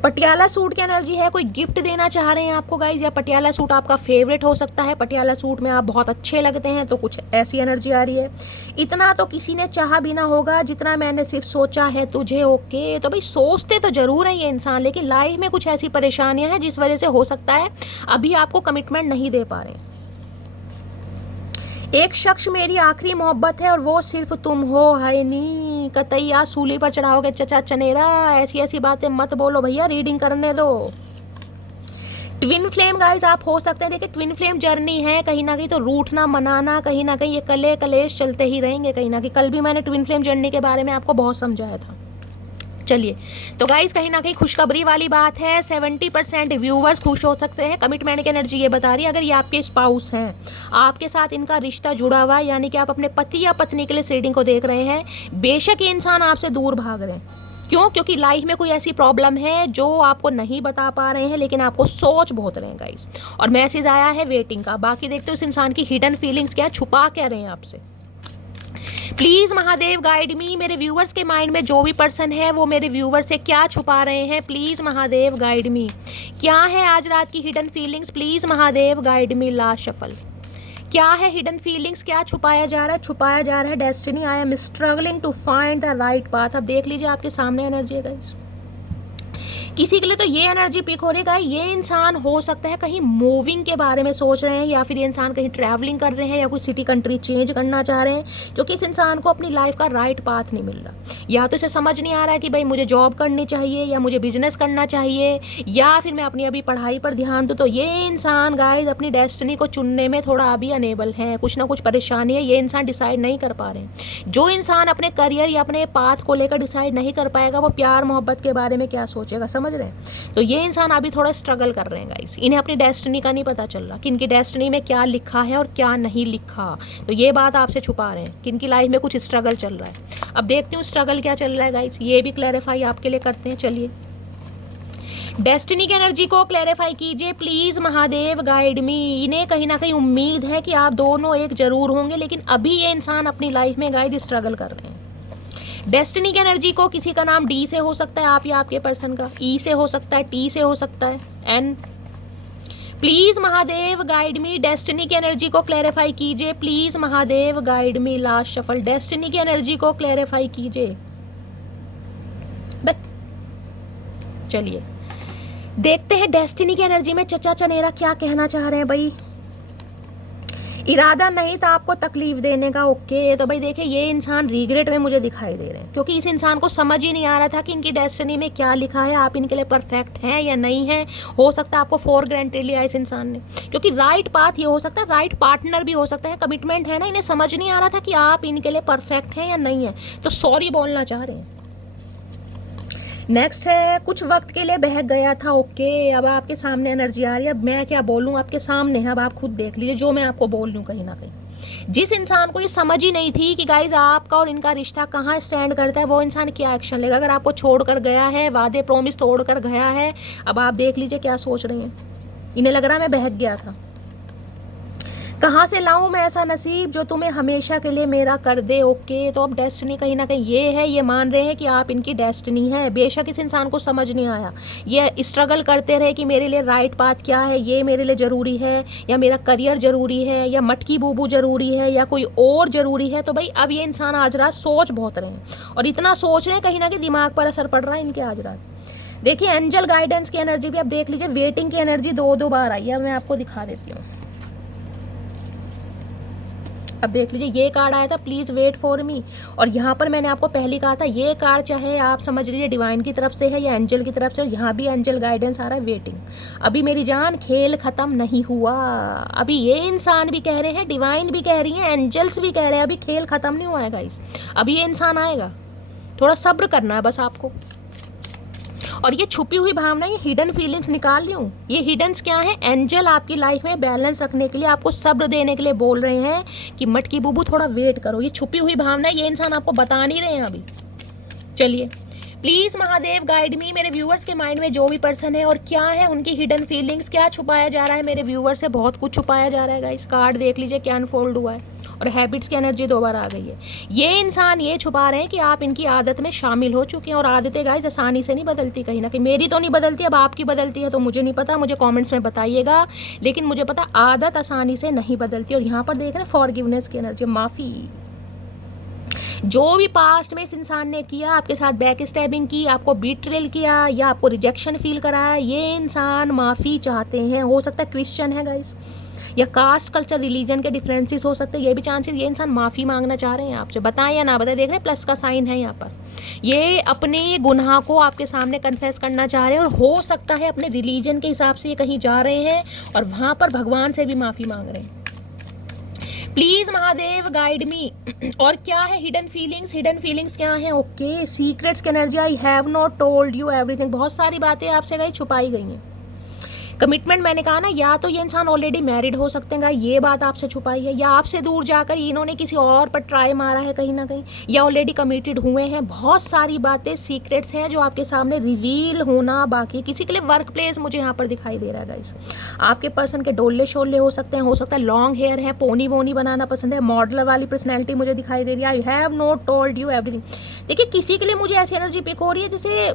पटियाला सूट की एनर्जी है, कोई गिफ्ट देना चाह रहे हैं आपको गाइज, या पटियाला सूट आपका फेवरेट हो सकता है, पटियाला सूट में आप बहुत अच्छे लगते हैं, तो कुछ ऐसी एनर्जी आ रही है। इतना तो किसी ने चाहा भी ना होगा जितना मैंने सिर्फ सोचा है तुझे, ओके। तो भाई सोचते तो जरूर है ये इंसान, लेकिन लाइफ में कुछ ऐसी परेशानियां हैं जिस वजह से हो सकता है अभी आपको कमिटमेंट नहीं दे पा रहे। एक शख्स मेरी आखिरी मोहब्बत है और वो सिर्फ तुम हो, हाय नी कतई आज सूली पर चढ़ाओगे चचा चनेरा। ऐसी ऐसी बातें मत बोलो भैया, रीडिंग करने दो। ट्विन फ्लेम गाइस आप हो सकते हैं, देखिए ट्विन फ्लेम जर्नी है, कहीं ना कहीं तो रूठना मनाना, कहीं ना कहीं ये कले कलेश चलते ही रहेंगे कहीं ना कहीं। कल भी मैंने ट्विन फ्लेम जर्नी के बारे में आपको बहुत समझाया था। चलिए, तो गाइस कहीं ना कहीं खुशखबरी वाली बात है, 70% व्यूवर्स खुश हो सकते हैं। कमिटमेंट की एनर्जी ये बता रही है, अगर ये आपके स्पाउस हैं, आपके साथ इनका रिश्ता जुड़ा हुआ है, यानी कि आप अपने पति या पत्नी के लिए रीडिंग को देख रहे हैं, बेशक ये इंसान आपसे दूर भाग रहे हैं। क्यों? क्योंकि लाइफ में कोई ऐसी प्रॉब्लम है जो आपको नहीं बता पा रहे हैं, लेकिन आपको सोच बहुत रहे हैं गाइस। और मैसेज आया है वेटिंग का। बाकी देखते हो उस इंसान की हिडन फीलिंग्स क्या, छुपा क्या रहे हैं आपसे। प्लीज महादेव गाइड मी, मेरे व्यूवर्स के माइंड में जो भी पर्सन है वो मेरे व्यूवर से क्या छुपा रहे हैं, प्लीज महादेव गाइड मी। क्या है आज रात की hidden feelings, please Mahadev guide me. Last shuffle, क्या है हिडन फीलिंग्स, क्या छुपाया जा रहा है? छुपाया जा रहा है destiny, I am struggling to find the right path. अब देख लीजिए आपके सामने एनर्जी है गाइस। किसी के लिए तो ये एनर्जी पिक हो रही है, ये इंसान हो सकता है कहीं मूविंग के बारे में सोच रहे हैं, या फिर ये इंसान कहीं ट्रैवलिंग कर रहे हैं, या कोई सिटी कंट्री चेंज करना चाह रहे हैं, क्योंकि इस इंसान को अपनी लाइफ का राइट पाथ नहीं मिल रहा। या तो इसे समझ नहीं आ रहा है कि भाई मुझे जॉब करनी चाहिए, या मुझे बिजनेस करना चाहिए, या फिर मैं अपनी अभी पढ़ाई पर ध्यान दूँ। तो ये इंसान गाइज अपनी डेस्टिनी को चुनने में थोड़ा अभी अनेबल है, कुछ ना कुछ परेशानी है, ये इंसान डिसाइड नहीं कर पा रहे हैं। जो इंसान अपने करियर या अपने पाथ को लेकर डिसाइड नहीं कर पाएगा, वो प्यार मोहब्बत के बारे में क्या सोचेगा, समझ रहे हैं? तो ये इंसान अभी थोड़ा स्ट्रगल कर रहे हैं गाइस, इन्हें अपनी डेस्टिनी का नहीं पता चल रहा कि इनकी डेस्टिनी में क्या लिखा है और क्या नहीं लिखा। तो ये बात आपसे छुपा रहे हैं कि इनकी लाइफ में कुछ स्ट्रगल चल रहा है। अब देखती हूँ स्ट्रगल क्या चल रहा है गाइस, ये भी क्लैरिफाई आपके लिए करते हैं। चलिए, डेस्टिनी की एनर्जी को क्लैरिफाई कीजिए प्लीज महादेव, गाइड मी। इन्हें कहीं ना कहीं उम्मीद है कि आप दोनों एक जरूर होंगे, लेकिन अभी ये इंसान अपनी लाइफ में गाइड स्ट्रगल कर रहे हैं। डेस्टिनी की एनर्जी को किसी का नाम डी से हो सकता है, आप या आपके पर्सन का, ई से हो सकता है, टी से हो सकता है, एन। Please Mahadev guide me, destiny की एनर्जी को क्लैरिफाई कीजिए please Mahadev, guide me. Last shuffle, destiny की एनर्जी को क्लैरिफाई कीजिए। चलिए देखते हैं डेस्टिनी की एनर्जी में चचा चनेरा क्या कहना चाह रहे हैं। भाई इरादा नहीं था आपको तकलीफ देने का, ओके। तो भाई देखिए ये इंसान रिग्रेट में मुझे दिखाई दे रहे हैं, क्योंकि इस इंसान को समझ ही नहीं आ रहा था कि इनकी डेस्टिनी में क्या लिखा है, आप इनके लिए परफेक्ट हैं या नहीं है। हो सकता है आपको फॉर ग्रांटेड लिया इस इंसान ने, क्योंकि राइट पाथ ये हो सकता है, राइट पार्टनर भी हो सकता है, कमिटमेंट है ना। इन्हें समझ नहीं आ रहा था कि आप इनके लिए परफेक्ट हैं या नहीं है, तो सॉरी बोलना चाह रहे हैं। नेक्स्ट है कुछ वक्त के लिए बहक गया था, ओके। अब आपके सामने एनर्जी आ रही है, अब मैं क्या बोलूँ, आपके सामने है, अब आप खुद देख लीजिए जो मैं आपको बोल लूँ। कहीं ना कहीं जिस इंसान को ये समझ ही नहीं थी कि गाइज आपका और इनका रिश्ता कहाँ स्टैंड करता है, वो इंसान क्या एक्शन लेगा। अगर आपको छोड़कर गया है, वादे प्रॉमिस तोड़कर गया है, अब आप देख लीजिए क्या सोच रहे हैं। इन्हें लग रहा है मैं बहक गया था। कहाँ से लाऊं मैं ऐसा नसीब जो तुम्हें हमेशा के लिए मेरा कर दे, ओके। तो अब डेस्टिनी कहीं ना कहीं ये है, ये मान रहे हैं कि आप इनकी डेस्टिनी है। बेशक इस इंसान को समझ नहीं आया, ये स्ट्रगल करते रहे कि मेरे लिए राइट पाथ क्या है, ये मेरे लिए ज़रूरी है, या मेरा करियर ज़रूरी है, या मटकी बूबू ज़रूरी है, या कोई और ज़रूरी है। तो भाई अब ये इंसान आज रात सोच बहुत रहे हैं, और इतना सोच रहे हैं कहीं ना कहीं दिमाग पर असर पड़ रहा है इनके आज रात। देखिए एंजल गाइडेंस की एनर्जी भी आप देख लीजिए, वेटिंग की एनर्जी दो बार आई है। अब मैं आपको दिखा देती हूँ। अब देख लीजिए ये कार्ड आया था प्लीज़ वेट फॉर मी, और यहाँ पर मैंने आपको पहले कहा था ये कार्ड चाहे आप समझ लीजिए डिवाइन की तरफ से है या एंजल की तरफ से, यहाँ भी एंजल गाइडेंस आ रहा है वेटिंग। अभी मेरी जान खेल ख़त्म नहीं हुआ, अभी ये इंसान भी कह रहे हैं, डिवाइन भी कह रही हैं, एंजल्स भी कह रहे हैं, अभी खेल ख़त्म नहीं हुआ है गाइस, अभी ये इंसान आएगा। थोड़ा सब्र करना है बस आपको। और ये छुपी हुई भावना, ये हिडन फीलिंग्स निकाल लूँ, ये हिडन्स क्या है, एंजल आपकी लाइफ में बैलेंस रखने के लिए, आपको सब्र देने के लिए बोल रहे हैं कि मटकी बूबू थोड़ा वेट करो। ये छुपी हुई भावना ये इंसान आपको बता नहीं रहे हैं अभी। चलिए प्लीज़ महादेव गाइड मी, मेरे व्यूअर्स के माइंड में जो भी पर्सन है और क्या है उनकी हिडन फीलिंग्स, क्या छुपाया जा रहा है मेरे व्यूअर्स से, बहुत कुछ छुपाया जा रहा है गाइस। कार्ड देख लीजिए क्या अनफोल्ड हुआ है, और हैबिट्स की एनर्जी दोबारा आ गई है। ये इंसान ये छुपा रहे हैं कि आप इनकी आदत में शामिल हो चुके हैं, और आदतें गाइस आसानी से नहीं बदलती, कहीं ना कहीं मेरी तो नहीं बदलती, अब आपकी बदलती है तो मुझे नहीं पता, मुझे कमेंट्स में बताइएगा। लेकिन मुझे पता आदत आसानी से नहीं बदलती। और यहाँ पर देख रहे हैं फॉरगिवनेस की एनर्जी, माफ़ी। जो भी पास्ट में इस इंसान ने किया, आपके साथ बैक स्टैबिंग की, आपको बीट्रेल किया, या आपको रिजेक्शन फील कराया, ये इंसान माफ़ी चाहते हैं। हो सकता है क्रिश्चियन है गाइस, या कास्ट कल्चर रिलीजन के डिफरेंसेस हो सकते हैं, ये भी चांसेस। ये इंसान माफ़ी मांगना चाह रहे हैं आपसे, बताएं या ना बताएं। देख रहे हैं प्लस का साइन है यहाँ पर, ये अपने गुनाह को आपके सामने कन्फेस करना चाह रहे हैं, और हो सकता है अपने रिलीजन के हिसाब से ये कहीं जा रहे हैं और वहाँ पर भगवान से भी माफ़ी मांग रहे हैं। प्लीज महादेव गाइड मी। और क्या है हिडन फीलिंग्स, हिडन फीलिंग्स क्या है, ओके। सीक्रेट्स की energy, I have not told you everything, बहुत सारी बातें आपसे गई छुपाई गई हैं। कमिटमेंट मैंने कहा ना, या तो ये इंसान ऑलरेडी मैरिड हो सकते हैं, ये बात आपसे छुपाई है, या आपसे दूर जाकर इन्होंने किसी और पर ट्राई मारा है कहीं ना कहीं, या ऑलरेडी कमिटेड हुए हैं। बहुत सारी बातें सीक्रेट्स हैं जो आपके सामने रिवील होना बाकी। किसी के लिए वर्क प्लेस मुझे यहाँ पर दिखाई दे रहा है गाइस, आपके पर्सन के डोले शोले हो सकते हैं, हो सकता है लॉन्ग हेयर है, पोनी वोनी बनाना पसंद है, मॉडलर वाली पर्सनैलिटी मुझे दिखाई दे रही है। I have not told you everything. देखिए किसी के लिए मुझे ऐसी एनर्जी पिक हो रही है जैसे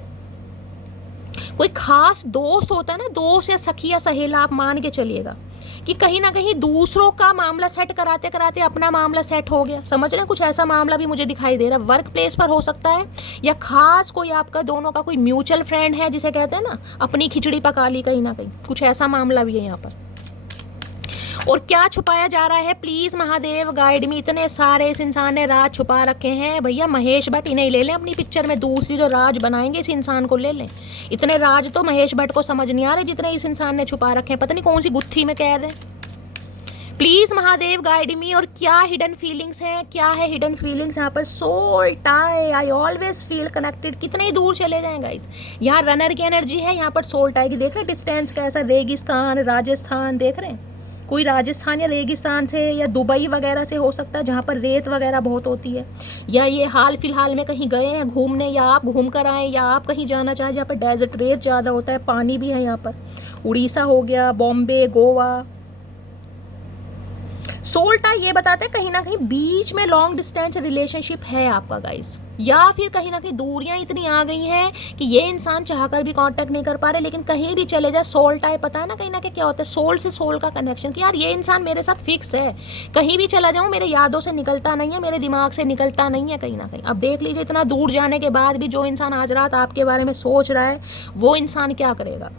कोई खास दोस्त होता है ना, दोस्त या सखी या सहेला, आप मान के चलिएगा कि कहीं ना कहीं दूसरों का मामला सेट कराते कराते अपना मामला सेट हो गया, समझ रहे हैं। कुछ ऐसा मामला भी मुझे दिखाई दे रहा है, वर्क प्लेस पर हो सकता है, या खास कोई आपका दोनों का कोई म्यूचुअल फ्रेंड है जिसे कहते हैं ना अपनी खिचड़ी पका ली, कहीं ना कहीं कुछ ऐसा मामला भी है यहाँ पर। और क्या छुपाया जा रहा है प्लीज महादेव गाइड में। इतने सारे इस इंसान ने राज छुपा रखे हैं भैया। महेश भट्ट इन्हें ले लें अपनी पिक्चर में, दूसरी जो राज बनाएंगे इस इंसान को ले लें। इतने राज तो महेश भट्ट को समझ नहीं आ रहे जितने इस इंसान ने छुपा रखे हैं, पता नहीं कौन सी गुत्थी में कैद है। प्लीज महादेव गाइड मी। और क्या हिडन फीलिंग्स हैं, क्या है हिडन फीलिंग्स यहाँ पर। Soul tie, I always feel connected. कितने ही दूर चले जाएं गाइस, यहाँ रनर की एनर्जी है, यहाँ पर सोल टाई की। देख रहे हैं डिस्टेंस कैसा, रेगिस्तान, राजस्थान, देख रहे हैं कोई राजस्थान या रेगिस्तान से या दुबई वगैरह से हो सकता है, जहाँ पर रेत वगैरह बहुत होती है, या ये हाल फिलहाल में कहीं गए हैं घूमने, या आप घूम कर आए, या आप कहीं जाना चाहें जहाँ पर डेजर्ट, रेत ज़्यादा होता है, पानी भी है यहाँ पर। उड़ीसा हो गया, बॉम्बे, गोवा। सोल टाई ये बताते हैं कहीं ना कहीं बीच में लॉन्ग डिस्टेंस रिलेशनशिप है आपका गाइस, या फिर कहीं ना कहीं दूरियां इतनी आ गई हैं कि ये इंसान चाहकर भी कांटेक्ट नहीं कर पा रहे, लेकिन कहीं भी चले जाए। सोल टाई पता है ना कहीं ना कहीं क्या होता है, सोल से सोल का कनेक्शन, कि यार ये इंसान मेरे साथ फिक्स है, कहीं भी चला जाऊँ मेरे यादों से निकलता नहीं है, मेरे दिमाग से निकलता नहीं है कहीं ना कहीं। अब देख लीजिए, इतना दूर जाने के बाद भी जो इंसान आज रात आपके बारे में सोच रहा है, वो इंसान क्या करेगा।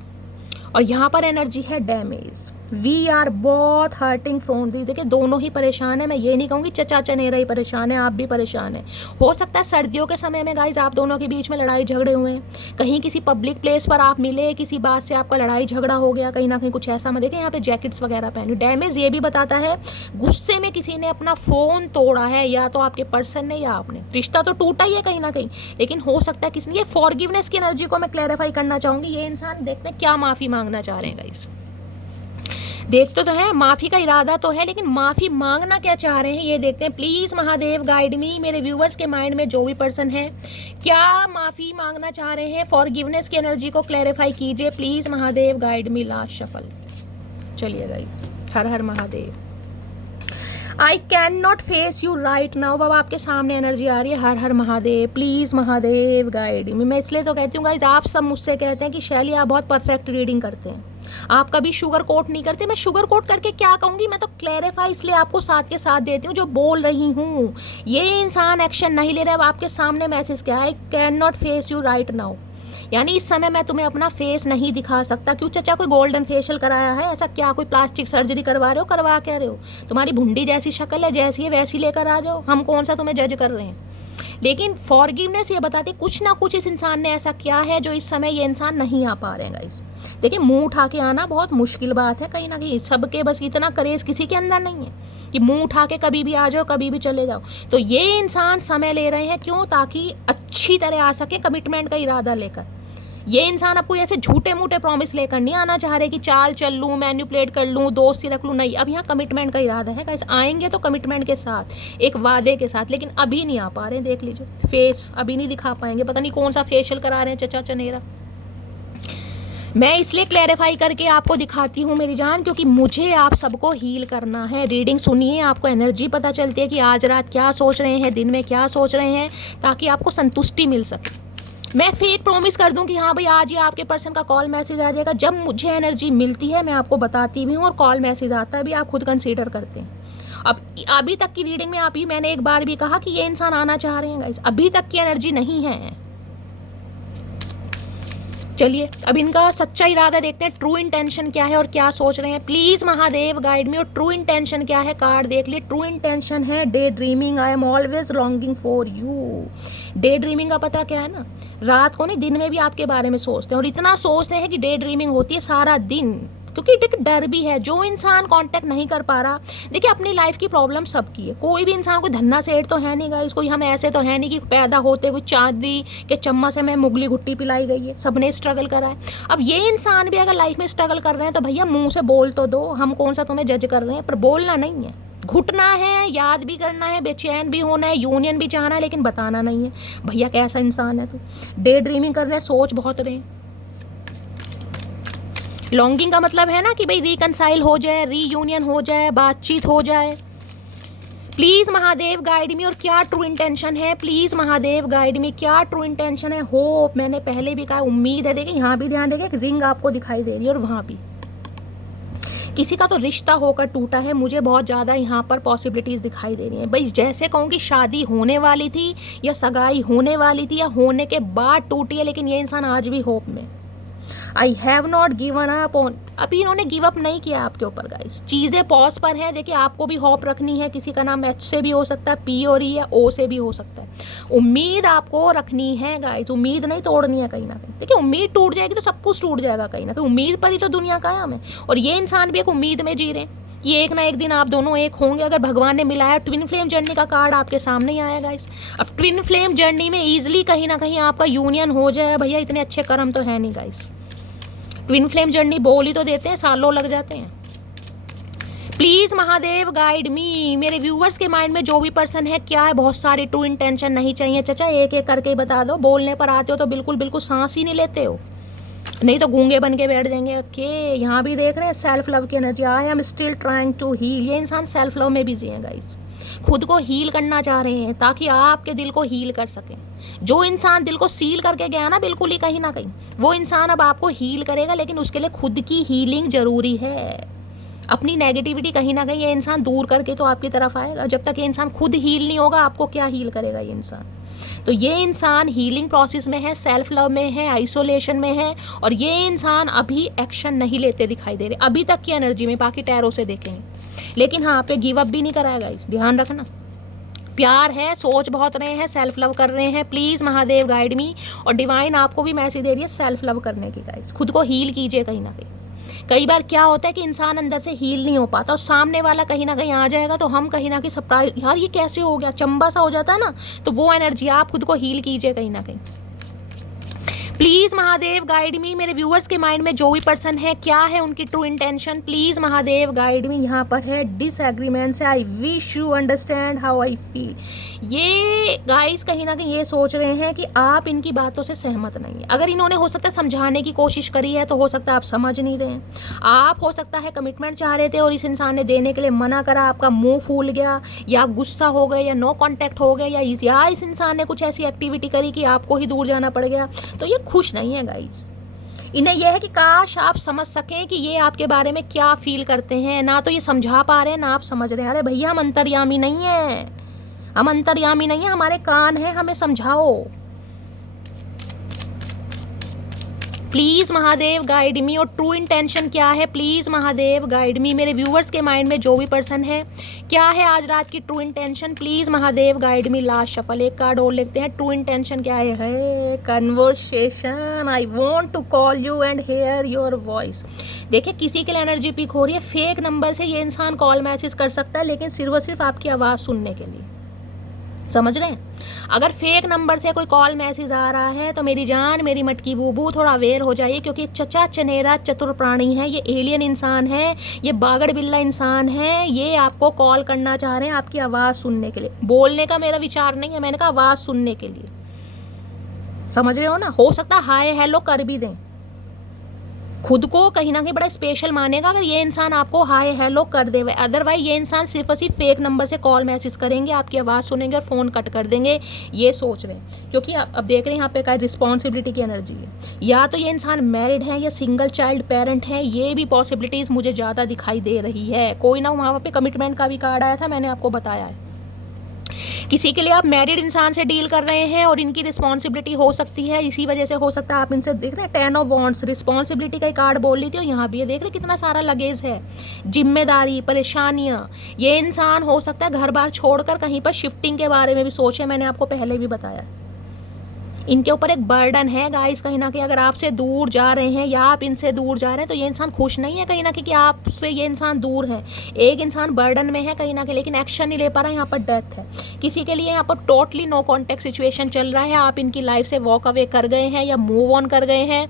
और यहाँ पर एनर्जी है डैमेज। वी आर बहुत हर्टिंग फ्रॉम दी। देखिए दोनों ही परेशान है, मैं ये नहीं कहूँगी चचा चनेरा ही परेशान है, आप भी परेशान है। हो सकता है सर्दियों के समय में गाइज आप दोनों के बीच में लड़ाई झगड़े हुए हैं, कहीं किसी पब्लिक प्लेस पर आप मिले, किसी बात से आपका लड़ाई झगड़ा हो गया, कहीं ना कहीं कुछ ऐसा। मैं देखें यहाँ पे जैकेट्स वगैरह पहनी। डैमेज ये भी बताता है गुस्से में किसी ने अपना फ़ोन तोड़ा है, या तो आपके पर्सन ने या आपने। रिश्ता तो टूटा ही है कहीं ना कहीं, लेकिन हो सकता है किसी ने। ये फॉरगिवनेस की एनर्जी को मैं क्लैरिफाई करना चाहूँगी। ये इंसान देखते हैं क्या माफ़ी मांगना चाह रहे हैं गाइज। देखते तो है माफ़ी का इरादा तो है, लेकिन माफ़ी मांगना क्या चाह रहे हैं ये देखते हैं। प्लीज़ महादेव गाइड मी। मेरे व्यूवर्स के माइंड में जो भी पर्सन है, क्या माफ़ी मांगना चाह रहे हैं, फॉरगिवनेस की एनर्जी को क्लैरिफाई कीजिए please Mahadev guide me. Last shuffle. चलिए गाइस, हर हर Mahadev. I can not face you right now. बाबा आपके सामने एनर्जी आ रही है, हर हर Mahadev, please Mahadev guide me. मैं इसलिए तो कहती हूँ गाइज, आप सब मुझसे कहते हैं कि शैली आप बहुत परफेक्ट रीडिंग करते हैं, आप कभी शुगर कोट नहीं करते। मैं शुगर कोट करके क्या कहूँगी, मैं तो क्लैरिफाई इसलिए आपको साथ के साथ देती हूँ जो बोल रही हूँ। ये इंसान एक्शन नहीं ले रहा। अब आपके सामने मैसेज क्या है, आई can not face you right now, यानी इस समय मैं तुम्हें अपना फेस नहीं दिखा सकता। क्यों चचा, कोई गोल्डन फेशियल कराया है ऐसा क्या, कोई प्लास्टिक सर्जरी करवा रहे हो, करवा क्या रहे हो, तुम्हारी भुंडी जैसी शक्ल है, जैसी है वैसी लेकर आ जाओ, हम कौन सा तुम्हें जज कर रहे हैं। लेकिन फॉरगिवनेस ये बताती कुछ ना कुछ इस इंसान ने ऐसा किया है जो इस समय ये इंसान नहीं आ पा रहे हैं गाइस। देखिए मुंह उठा के आना बहुत मुश्किल बात है, कहीं ना कहीं सबके बस इतना करेज किसी के अंदर नहीं है कि मुंह उठा के कभी भी आ जाओ कभी भी चले जाओ। तो ये इंसान समय ले रहे हैं, क्यों, ताकि अच्छी तरह आ सके कमिटमेंट का इरादा लेकर। ये इंसान आपको ऐसे झूठे मूठे प्रॉमिस लेकर नहीं आना चाह रहे कि चाल चल लूँ, मैन्युपुलेट कर लूँ, दोस्ती रख लूँ, नहीं। अब यहाँ कमिटमेंट का इरादा है गाइस। आएंगे तो कमिटमेंट के साथ, एक वादे के साथ, लेकिन अभी नहीं आ पा रहे हैं। देख लीजिए फेस अभी नहीं दिखा पाएंगे, पता नहीं कौन सा फेशियल करा रहे हैं चचा चनेरा। मैं इसलिए क्लैरिफाई करके आपको दिखाती हूँ मेरी जान, क्योंकि मुझे आप सबको हील करना है। रीडिंग सुनिए, आपको एनर्जी पता चलती है कि आज रात क्या सोच रहे हैं, दिन में क्या सोच रहे हैं, ताकि आपको संतुष्टि मिल सके। मैं फेक प्रॉमिस कर दूं कि हाँ भाई आज ही आपके पर्सन का कॉल मैसेज आ जाएगा। जब मुझे एनर्जी मिलती है मैं आपको बताती भी हूँ, और कॉल मैसेज आता है भी, आप खुद कंसीडर करते हैं। अब अभी तक की रीडिंग में आप ही, मैंने एक बार भी कहा कि ये इंसान आना चाह रहे हैं गाइस, अभी तक की एनर्जी नहीं है। चलिए अब इनका सच्चा इरादा देखते हैं, ट्रू इंटेंशन क्या है और क्या सोच रहे हैं। प्लीज़ महादेव गाइड मी। और ट्रू इंटेंशन क्या है, कार्ड देख लिए। ट्रू इंटेंशन है day dreaming, I am always longing for you. Day dreaming का पता क्या है ना, रात को नहीं दिन में भी आपके बारे में सोचते हैं, और इतना सोचते हैं कि डे ड्रीमिंग होती है सारा दिन, क्योंकि एक डर भी है। जो इंसान कांटेक्ट नहीं कर पा रहा, देखिए अपनी लाइफ की प्रॉब्लम सबकी है, कोई भी इंसान कोई धन्ना सेठ तो है नहीं गाइस, कोई हम ऐसे तो है नहीं कि पैदा होते कोई चांदी के चम्मच से हमें मुगली घुट्टी पिलाई गई है, सबने स्ट्रगल करा है। अब ये इंसान भी अगर लाइफ में स्ट्रगल कर रहे हैं तो भैया मुंह से बोल तो दो, हम कौन सा तुम्हें जज कर रहे हैं, पर बोलना नहीं है, घुटना है, याद भी करना है, बेचैन भी होना है, यूनियन भी चाहना है, लेकिन बताना नहीं है भैया कैसा इंसान है तू। डे ड्रीमिंग कर रहे हैं, सोच बहुत रहे हैं। लॉन्गिंग का मतलब है ना कि भाई रिकनसाइल हो जाए, रीयूनियन हो जाए, बातचीत हो जाए। प्लीज़ महादेव गाइड मी। और क्या ट्रू इंटेंशन है, प्लीज़ महादेव गाइड मी, क्या ट्रू इंटेंशन है। होप, मैंने पहले भी कहा, उम्मीद है। देखिए यहाँ भी ध्यान देंगे, एक रिंग आपको दिखाई दे रही है, और वहाँ भी किसी का तो रिश्ता होकर टूटा है। मुझे बहुत ज़्यादा यहाँ पर पॉसिबिलिटीज़ दिखाई दे रही हैं भाई। जैसे कहूँ कि शादी होने वाली थी या सगाई होने वाली थी या होने के बाद टूटी है, लेकिन ये इंसान आज भी होप में। I have not given up on, अभी इन्होंने गिव अप नहीं किया आपके ऊपर गाइस, चीज़ें पॉज पर हैं। देखिए आपको भी होप रखनी है, किसी का नाम एच से भी हो सकता है, पी और ई या ओ से भी हो सकता है। उम्मीद आपको रखनी है गाइस, उम्मीद नहीं तोड़नी है कहीं ना कहीं। देखिए उम्मीद टूट जाएगी तो सब कुछ टूट जाएगा कहीं ना कहीं, उम्मीद पर ही तो दुनिया कायम है। और ये इंसान भी एक उम्मीद में जी रहे हैं कि एक ना एक दिन आप दोनों एक होंगे, अगर भगवान ने मिलाया। ट्विन फ्लेम जर्नी का कार्ड आपके सामने ही आया गाइस। अब ट्विन फ्लेम जर्नी में ईजिली कहीं ना कहीं आपका यूनियन हो जाए भैया, इतने अच्छे कर्म तो है नहीं गाइस। ट्विन फ्लेम जर्नी बोल ही तो देते हैं, सालों लग जाते हैं। प्लीज महादेव गाइड मी। मेरे व्यूवर्स के माइंड में जो भी पर्सन है क्या है, बहुत सारी ट्रू इंटेंशन नहीं चाहिए चाचा, एक एक करके ही बता दो। बोलने पर आते हो तो बिल्कुल बिल्कुल सांस ही नहीं लेते हो, नहीं तो गूंगे बन के बैठ जाएंगे। ओके, यहाँ भी देख रहे हैं सेल्फ लव की energy. I am still trying to heal. ये इंसान सेल्फ लव में बिजी है गाइस, खुद को हील करना चाह रहे हैं ताकि आपके दिल को हील कर सकें। जो इंसान दिल को सील करके गया ना बिल्कुल ही कहीं ना कहीं, वो इंसान अब आपको हील करेगा, लेकिन उसके लिए खुद की हीलिंग जरूरी है। अपनी नेगेटिविटी कहीं ना कहीं ये इंसान दूर करके तो आपकी तरफ आएगा। जब तक ये इंसान खुद हील नहीं होगा, आपको क्या हील करेगा ये इंसान। तो ये इंसान हीलिंग प्रोसेस में है, सेल्फ लव में है, आइसोलेशन में है, और ये इंसान अभी एक्शन नहीं लेते दिखाई दे रहे अभी तक की एनर्जी में। बाकी टैरो से देखेंगे, लेकिन हाँ पे गिव अप भी नहीं कराएगा, इस ध्यान रखना। प्यार है, सोच बहुत रहे हैं, सेल्फ लव कर रहे हैं। प्लीज महादेव गाइड मी। और डिवाइन आपको भी मैसेज दे रही है सेल्फ लव करने की गाइस, खुद को हील कीजिए कहीं ना कहीं। कई बार क्या होता है कि इंसान अंदर से हील नहीं हो पाता और सामने वाला कहीं ना कहीं आ जाएगा तो हम कहीं ना कहीं सरप्राइज, यार ये कैसे हो गया, चंबा सा हो जाता है ना। तो वो एनर्जी आप खुद को हील कीजिए कहीं ना कहीं। प्लीज महादेव गाइड मी। मेरे व्यूअर्स के माइंड में जो भी पर्सन है क्या है उनकी true intention, please Mahadev guide मी। यहाँ पर है डिसएग्रीमेंट से, I wish you understand how I feel. ये गाइस कहीं ना कहीं ये सोच रहे हैं कि आप इनकी बातों से सहमत नहीं है। अगर इन्होंने हो सकता है समझाने की कोशिश करी है तो हो सकता है आप समझ नहीं रहे हैं। आप हो सकता है कमिटमेंट चाह रहे थे और इस इंसान ने देने के लिए मना करा, आपका मुंह फूल गया, या गुस्सा हो गए, या नो कॉन्टैक्ट हो गया, या इस इंसान ने कुछ ऐसी एक्टिविटी करी कि आपको ही दूर जाना पड़ गया। तो ये खुश नहीं है गाइस। इन्हें यह है कि काश आप समझ सकें कि ये आपके बारे में क्या फील करते हैं। ना तो ये समझा पा रहे हैं ना आप समझ रहे हैं। अरे भैया हम अंतर्यामी नहीं है, हम अंतर्यामी नहीं है, हमारे कान हैं, हमें समझाओ। प्लीज महादेव गाइड मी। और ट्रू इंटेंशन क्या है, प्लीज महादेव गाइड मी। मेरे व्यूवर्स के माइंड में जो भी पर्सन है क्या है आज रात की true intention, please Mahadev guide me. Last shuffle एक कार्ड और लिखते हैं। ट्रू इंटेंशन क्या है, conversation. I want to call you and hear your voice. देखिए किसी के लिए एनर्जी पिक हो रही है, फेक नंबर से ये इंसान कॉल मैसेज कर सकता है, लेकिन सिर्फ और सिर्फ आपकी आवाज़ सुनने के लिए। समझ रहे हैं। अगर फेक नंबर से कोई कॉल मैसेज आ रहा है तो मेरी जान, मेरी मटकी बूबू, थोड़ा अवेयर हो जाइए, क्योंकि चचा चनेरा चतुर प्राणी है, ये एलियन इंसान है, ये बागड़ बिल्ला इंसान है। ये आपको कॉल करना चाह रहे हैं आपकी आवाज़ सुनने के लिए। बोलने का मेरा विचार नहीं है, मैंने कहा आवाज़ सुनने के लिए। समझ रहे हो ना। हो सकता है हाय हेलो कर भी दें, खुद को कहीं ना कहीं बड़ा स्पेशल मानेगा अगर ये इंसान आपको हाय हेलो कर दे। अदरवाइज ये इंसान सिर्फ और सिर्फ फेक नंबर से कॉल मैसेज करेंगे, आपकी आवाज़ सुनेंगे और फ़ोन कट कर देंगे। ये सोच रहे हैं, क्योंकि अब देख रहे हैं यहाँ पे का रिस्पॉन्सिबिलिटी की एनर्जी है। या तो ये इंसान मैरिड है या सिंगल चाइल्ड पेरेंट है, ये भी पॉसिबिलिटीज़ मुझे ज़्यादा दिखाई दे रही है। कोई ना वहाँ पे कमिटमेंट का भी कार्ड आया था, मैंने आपको बताया है। किसी के लिए आप मैरिड इंसान से डील कर रहे हैं और इनकी रिस्पॉन्सिबिलिटी हो सकती है, इसी वजह से हो सकता है आप इनसे देख रहे हैं 10 ऑफ वॉन्ड्स, रिस्पॉन्सिबिलिटी का कार्ड बोल रही थी। और यहाँ भी ये देख रहे कितना सारा लगेज है, जिम्मेदारी, परेशानियाँ। ये इंसान हो सकता है घर बार छोड़कर कहीं पर शिफ्टिंग के बारे में भी सोचे, मैंने आपको पहले भी बताया। इनके ऊपर एक बर्डन है गाइस कहीं ना कहीं। अगर आपसे दूर जा रहे हैं या आप इनसे दूर जा रहे हैं तो ये इंसान खुश नहीं है कहीं ना कहीं कि आपसे ये इंसान दूर है। एक इंसान बर्डन में है कहीं ना कहीं, लेकिन एक्शन नहीं ले पा रहा है। यहाँ पर डेथ है। किसी के लिए यहाँ पर टोटली नो कॉन्टेक्ट सिचुएशन चल रहा है, आप इनकी लाइफ से वॉक अवे कर गए हैं या मूव ऑन कर गए हैं।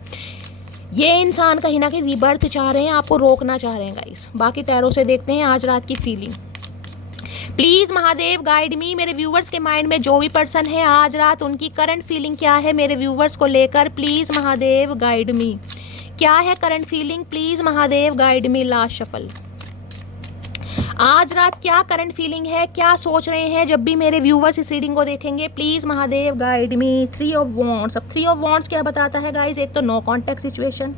ये इंसान कहीं ना कहीं रिबर्थ चाह रहे हैं, आपको रोकना चाह रहे हैं गाइस। बाकी टैरो से देखते हैं आज रात की फीलिंग। प्लीज महादेव गाइड मी। मेरे व्यूवर्स के माइंड में जो भी पर्सन है आज रात उनकी करंट फीलिंग क्या है मेरे व्यूवर्स को लेकर, प्लीज महादेव गाइड मी। क्या है current feeling, please Mahadev guide me. Last shuffle. आज रात क्या करंट फीलिंग है, क्या सोच रहे हैं जब भी मेरे व्यूवर्स इस रीडिंग को देखेंगे, please Mahadev guide me. 3 of wands. अब 3 ऑफ वॉन्ड्स क्या बताता है गाइज, एक तो नो कॉन्टैक्ट सिचुएशन,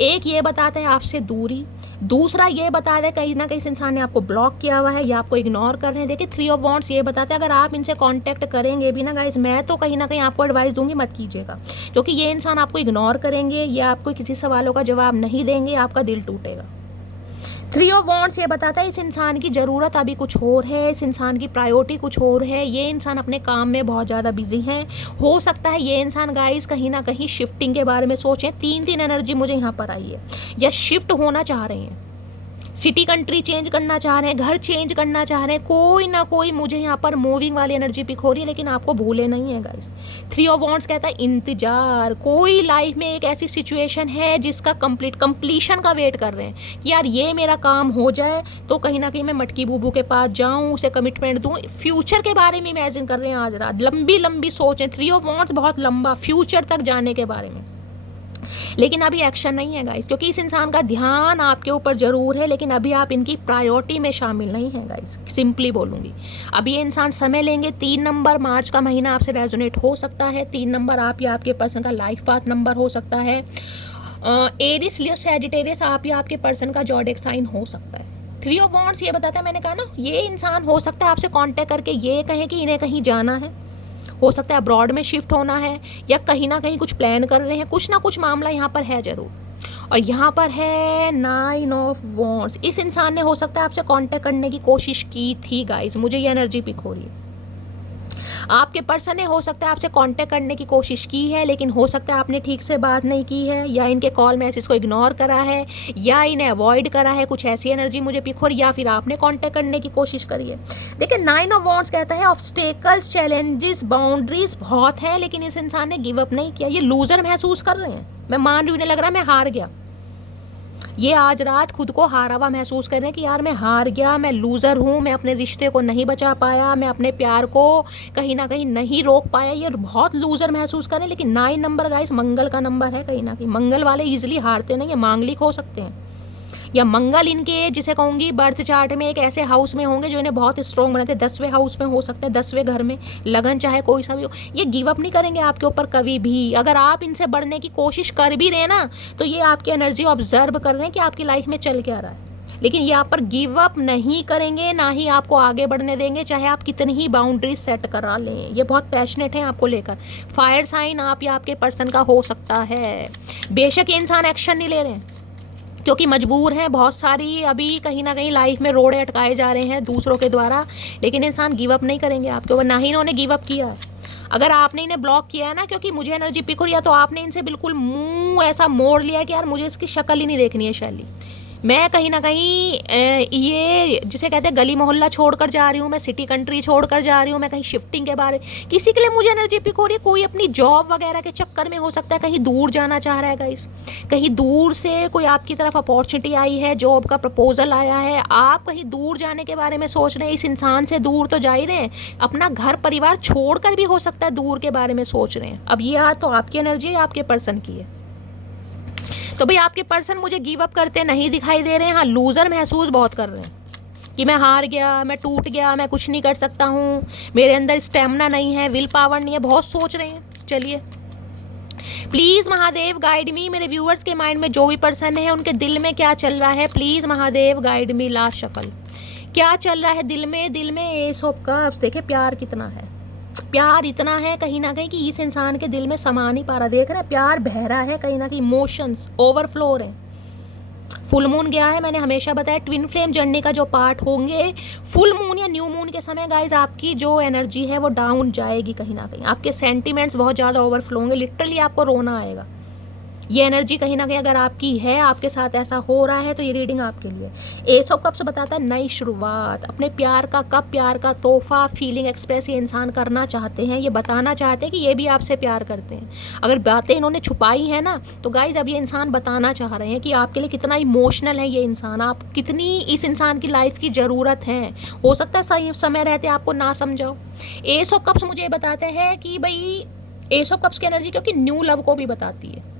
एक ये बताता है आपसे दूरी, दूसरा ये बता रहा है कहीं ना कहीं इस इंसान ने आपको ब्लॉक किया हुआ है या आपको इग्नोर कर रहे हैं। देखिए 3 ऑफ वॉन्ड्स ये बताता है अगर आप इनसे कांटेक्ट करेंगे भी ना गाइस, मैं तो कहीं ना कहीं आपको एडवाइस दूंगी मत कीजिएगा, क्योंकि ये इंसान आपको इग्नोर करेंगे या आपको किसी सवालों का जवाब नहीं देंगे, आपका दिल टूटेगा। 3 ऑफ वॉन्ड्स ये बताता है इस इंसान की ज़रूरत अभी कुछ और है, इस इंसान की प्रायोरिटी कुछ और है। ये इंसान अपने काम में बहुत ज़्यादा बिजी है। हो सकता है ये इंसान गाइस कहीं ना कहीं शिफ्टिंग के बारे में सोचें। 3 एनर्जी मुझे यहाँ पर आई है, या शिफ्ट होना चाह रहे हैं। सिटी कंट्री चेंज करना चाह रहे हैं, घर चेंज करना चाह रहे हैं, कोई ना कोई मुझे यहाँ पर मूविंग वाली एनर्जी पिक हो रही है। लेकिन आपको भूले नहीं है गाइस, 3 ऑफ वॉन्ड्स कहता है इंतजार। कोई लाइफ में एक ऐसी सिचुएशन है जिसका कंप्लीशन का वेट कर रहे हैं कि यार ये मेरा काम हो जाए तो कहीं ना कहीं मैं मटकी बूबू के पास जाऊँ, उसे कमिटमेंट दूँ। फ्यूचर के बारे में इमेजिन कर रहे हैं आज रात, लंबी लंबी सोचें। 3 ऑफ वॉन्ड्स बहुत लंबा, फ्यूचर तक जाने के बारे में। लेकिन अभी एक्शन नहीं है गाइस, क्योंकि इस इंसान का ध्यान आपके ऊपर जरूर है, लेकिन अभी आप इनकी प्रायोरिटी में शामिल नहीं है गाइस, सिंपली बोलूँगी। अभी ये इंसान समय लेंगे। 3 नंबर मार्च का महीना आपसे रेजोनेट हो सकता है। 3 नंबर आप या आपके पर्सन का लाइफ पाथ नंबर हो सकता है। एरिस, लियो, सैजिटेरियस आप या आपके पर्सन का ज़ोडिएक साइन हो सकता है। 3 ऑफ वॉन्ड्स ये बताता है, मैंने कहा ना, ये इंसान हो सकता है आपसे कांटेक्ट करके ये कहे कि इन्हें कहीं जाना है, हो सकता है अब्रॉड में शिफ्ट होना है, या कहीं ना कहीं कुछ प्लान कर रहे हैं। कुछ ना कुछ मामला यहाँ पर है जरूर। और यहाँ पर है 9 ऑफ वॉन्ड्स। इस इंसान ने हो सकता है आपसे कांटेक्ट करने की कोशिश की थी गाइस, मुझे ये एनर्जी पिक हो रही है। आपके पर्सन ने हो सकता है आपसे कांटेक्ट करने की कोशिश की है, लेकिन हो सकता है आपने ठीक से बात नहीं की है, या इनके कॉल मैसेज को इग्नोर करा है, या इन्हें अवॉइड करा है। कुछ ऐसी एनर्जी मुझे पिक हो रही, या फिर आपने कांटेक्ट करने की कोशिश करी है। देखिए 9 ऑफ वॉन्ड्स कहता है ऑब्स्टेकल्स, चैलेंजेस, बाउंड्रीज बहुत हैं, लेकिन इस इंसान ने गिव अप नहीं किया। ये लूजर महसूस कर रहे हैं। मैं मान रही हूँ, इन्हें लग रहा है मैं हार गया। ये आज रात खुद को हारा हुआ महसूस कर रहे हैं कि यार मैं हार गया, मैं लूज़र हूँ, मैं अपने रिश्ते को नहीं बचा पाया, मैं अपने प्यार को कहीं ना कहीं नहीं रोक पाया। ये बहुत लूज़र महसूस कर रहे हैं। लेकिन 9 नंबर गाइस मंगल का नंबर है। कहीं ना कहीं मंगल वाले ईजिली हारते नहीं है, मांगलिक हो सकते हैं, या मंगल इनके जिसे कहूँगी बर्थ चार्ट में एक ऐसे हाउस में होंगे जो इन्हें बहुत स्ट्रॉन्ग बनाते हैं। 10वें हाउस में हो सकते हैं, 10वें घर में, लगन चाहे कोई सा भी हो। ये गिव अप नहीं करेंगे आपके ऊपर कभी भी। अगर आप इनसे बढ़ने की कोशिश कर भी रहे ना, तो ये आपकी एनर्जी ऑब्जर्व कर रहे हैं कि आपकी लाइफ में चल क्या रहा है। लेकिन यहाँ पर गिव अप नहीं करेंगे, ना ही आपको आगे बढ़ने देंगे, चाहे आप कितनी ही बाउंड्रीज सेट करा लें। ये बहुत पैशनेट हैं आपको लेकर। फायर साइन आप या आपके पर्सन का हो सकता है। बेशक ये इंसान एक्शन नहीं ले रहे हैं क्योंकि मजबूर हैं, बहुत सारी अभी कहीं ना कहीं लाइफ में रोड़े अटकाए जा रहे हैं दूसरों के द्वारा, लेकिन इंसान गिव अप नहीं करेंगे आपके ऊपर, ना ही इन्होंने गिव अप किया है। अगर आपने इन्हें ब्लॉक किया है ना, क्योंकि मुझे एनर्जी पिक हो रही है, तो आपने इनसे बिल्कुल मुंह ऐसा मोड़ लिया कि यार मुझे इसकी शक्ल ही नहीं देखनी है शैली। मैं कहीं ना कहीं ये जिसे कहते हैं गली मोहल्ला छोड़कर जा रही हूँ, मैं सिटी कंट्री छोड़कर जा रही हूँ, मैं कहीं शिफ्टिंग के बारे किसी के लिए मुझे एनर्जी पिक हो रही है। कोई अपनी जॉब वगैरह के चक्कर में हो सकता है कहीं दूर जाना चाह रहा है गाइस, कहीं दूर से कोई आपकी तरफ अपॉर्चुनिटी आई है, जॉब का प्रपोजल आया है, आप कहीं दूर जाने के बारे में सोच रहे हैं। इस इंसान से दूर तो जा ही रहे हैं, अपना घर परिवार छोड़कर भी हो सकता है दूर के बारे में सोच रहे हैं। अब ये आज तो आपकी एनर्जी है, आपके पर्सन की है। तो भाई आपके पर्सन मुझे गिव अप करते नहीं दिखाई दे रहे हैं। हाँ, लूज़र महसूस बहुत कर रहे हैं कि मैं हार गया, मैं टूट गया, मैं कुछ नहीं कर सकता हूँ, मेरे अंदर स्टेमिना नहीं है, विल पावर नहीं है, बहुत सोच रहे हैं। चलिए प्लीज़ महादेव गाइड मी। मेरे व्यूअर्स के माइंड में जो भी पर्सन है उनके दिल में क्या चल रहा है, please Mahadev guide me. Last shuffle क्या चल रहा है दिल में? दिल में एस ऑफ कप्स। देखे प्यार कितना है, प्यार इतना है कहीं ना कहीं कि इस इंसान के दिल में समा नहीं पा रहा। देख रहे हैं प्यार बह रहा है कहीं ना कहीं, इमोशंस ओवरफ्लो हो रहे हैं। फुल मून गया है, मैंने हमेशा बताया ट्विन फ्लेम जर्नी का जो पार्ट होंगे फुल मून या न्यू मून के समय गाइज, आपकी जो एनर्जी है वो डाउन जाएगी कहीं ना कहीं। आपके सेंटिमेंट्स बहुत ज़्यादा ओवरफ्लो होंगे, लिटरली आपको रोना आएगा। ये एनर्जी कहीं ना कहीं अगर आपकी है, आपके साथ ऐसा हो रहा है, तो ये रीडिंग आपके लिए। एस ऑफ कप्स बताता है नई शुरुआत। अपने प्यार का कप, प्यार का तोहफा, फीलिंग एक्सप्रेस ये इंसान करना चाहते हैं। ये बताना चाहते हैं कि ये भी आपसे प्यार करते हैं। अगर बातें इन्होंने छुपाई है ना, तो गाइज अब ये इंसान बताना चाह रहे हैं कि आपके लिए कितना इमोशनल है ये इंसान, आप कितनी इस इंसान की लाइफ की ज़रूरत है। हो सकता है सही समय रहते आपको ना समझाओ। एस ऑफ कप्स मुझे बताते हैं कि भाई एस ऑफ कप्स की एनर्जी क्योंकि न्यू लव को भी बताती है।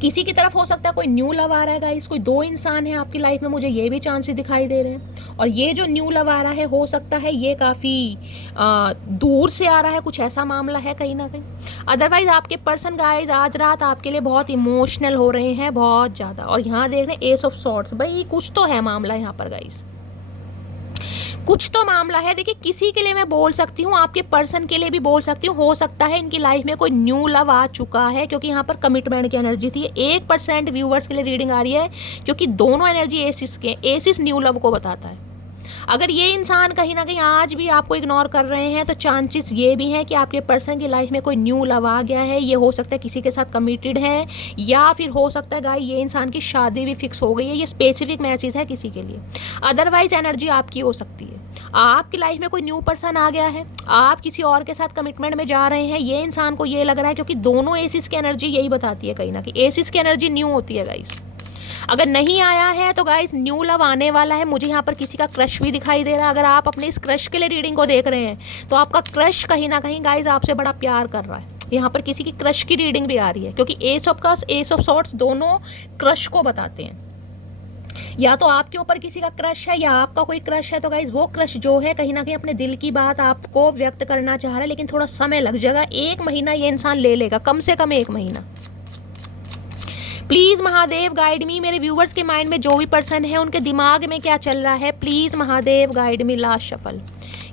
किसी की तरफ हो सकता है कोई न्यू लव आ रहा है गाइस, कोई 2 इंसान है आपकी लाइफ में, मुझे ये भी चांसेस दिखाई दे रहे हैं। और ये जो न्यू लव आ रहा है हो सकता है ये काफ़ी दूर से आ रहा है, कुछ ऐसा मामला है कहीं ना कहीं। अदरवाइज आपके पर्सन गाइस आज रात आपके लिए बहुत इमोशनल हो रहे हैं, बहुत ज़्यादा। और यहाँ देख रहे हैं एस ऑफ सॉर्ड्स, भाई कुछ तो है मामला यहाँ पर गाइस, कुछ तो मामला है। देखिए किसी के लिए मैं बोल सकती हूँ, आपके पर्सन के लिए भी बोल सकती हूँ, हो सकता है इनकी लाइफ में कोई न्यू लव आ चुका है, क्योंकि यहाँ पर कमिटमेंट की एनर्जी थी। 1% व्यूवर्स के लिए रीडिंग आ रही है क्योंकि दोनों एनर्जी एसिस के, एसिस न्यू लव को बताता है। अगर ये इंसान कहीं ना कहीं आज भी आपको इग्नोर कर रहे हैं तो चांसेस ये भी हैं कि आपके पर्सन की लाइफ में कोई न्यू लव आ गया है। ये हो सकता है किसी के साथ कमिटेड है, या फिर हो सकता है गाइस ये इंसान की शादी भी फिक्स हो गई है। ये स्पेसिफिक मैसेज है किसी के लिए, अदरवाइज एनर्जी आपकी हो सकती है। आपकी लाइफ में कोई न्यू पर्सन आ गया है, आप किसी और के साथ कमिटमेंट में जा रहे हैं। ये इंसान को ये लग रहा है, क्योंकि दोनों एसिस की एनर्जी यही बताती है कहीं ना कहीं, एसिस की एनर्जी न्यू होती है गाइस। अगर नहीं आया है तो गाइस न्यू लव आने वाला है। मुझे यहाँ पर किसी का क्रश भी दिखाई दे रहा है। अगर आप अपने इस क्रश के लिए रीडिंग को देख रहे हैं तो आपका क्रश कहीं ना कहीं गाइस आपसे बड़ा प्यार कर रहा है। यहाँ पर किसी की क्रश की रीडिंग भी आ रही है, क्योंकि S of cups, S of swords दोनों क्रश को बताते हैं। या तो आपके ऊपर किसी का क्रश है या आपका कोई क्रश है। तो गाइज वो क्रश जो है कहीं ना कहीं अपने दिल की बात आपको व्यक्त करना चाह रहा है, लेकिन थोड़ा समय लग जाएगा। 1 महीना ये इंसान ले लेगा, कम से कम 1 महीना। प्लीज़ महादेव गाइड मी। मेरे व्यूवर्स के माइंड में जो भी पर्सन है उनके दिमाग में क्या चल रहा है, please Mahadev guide me. Last shuffle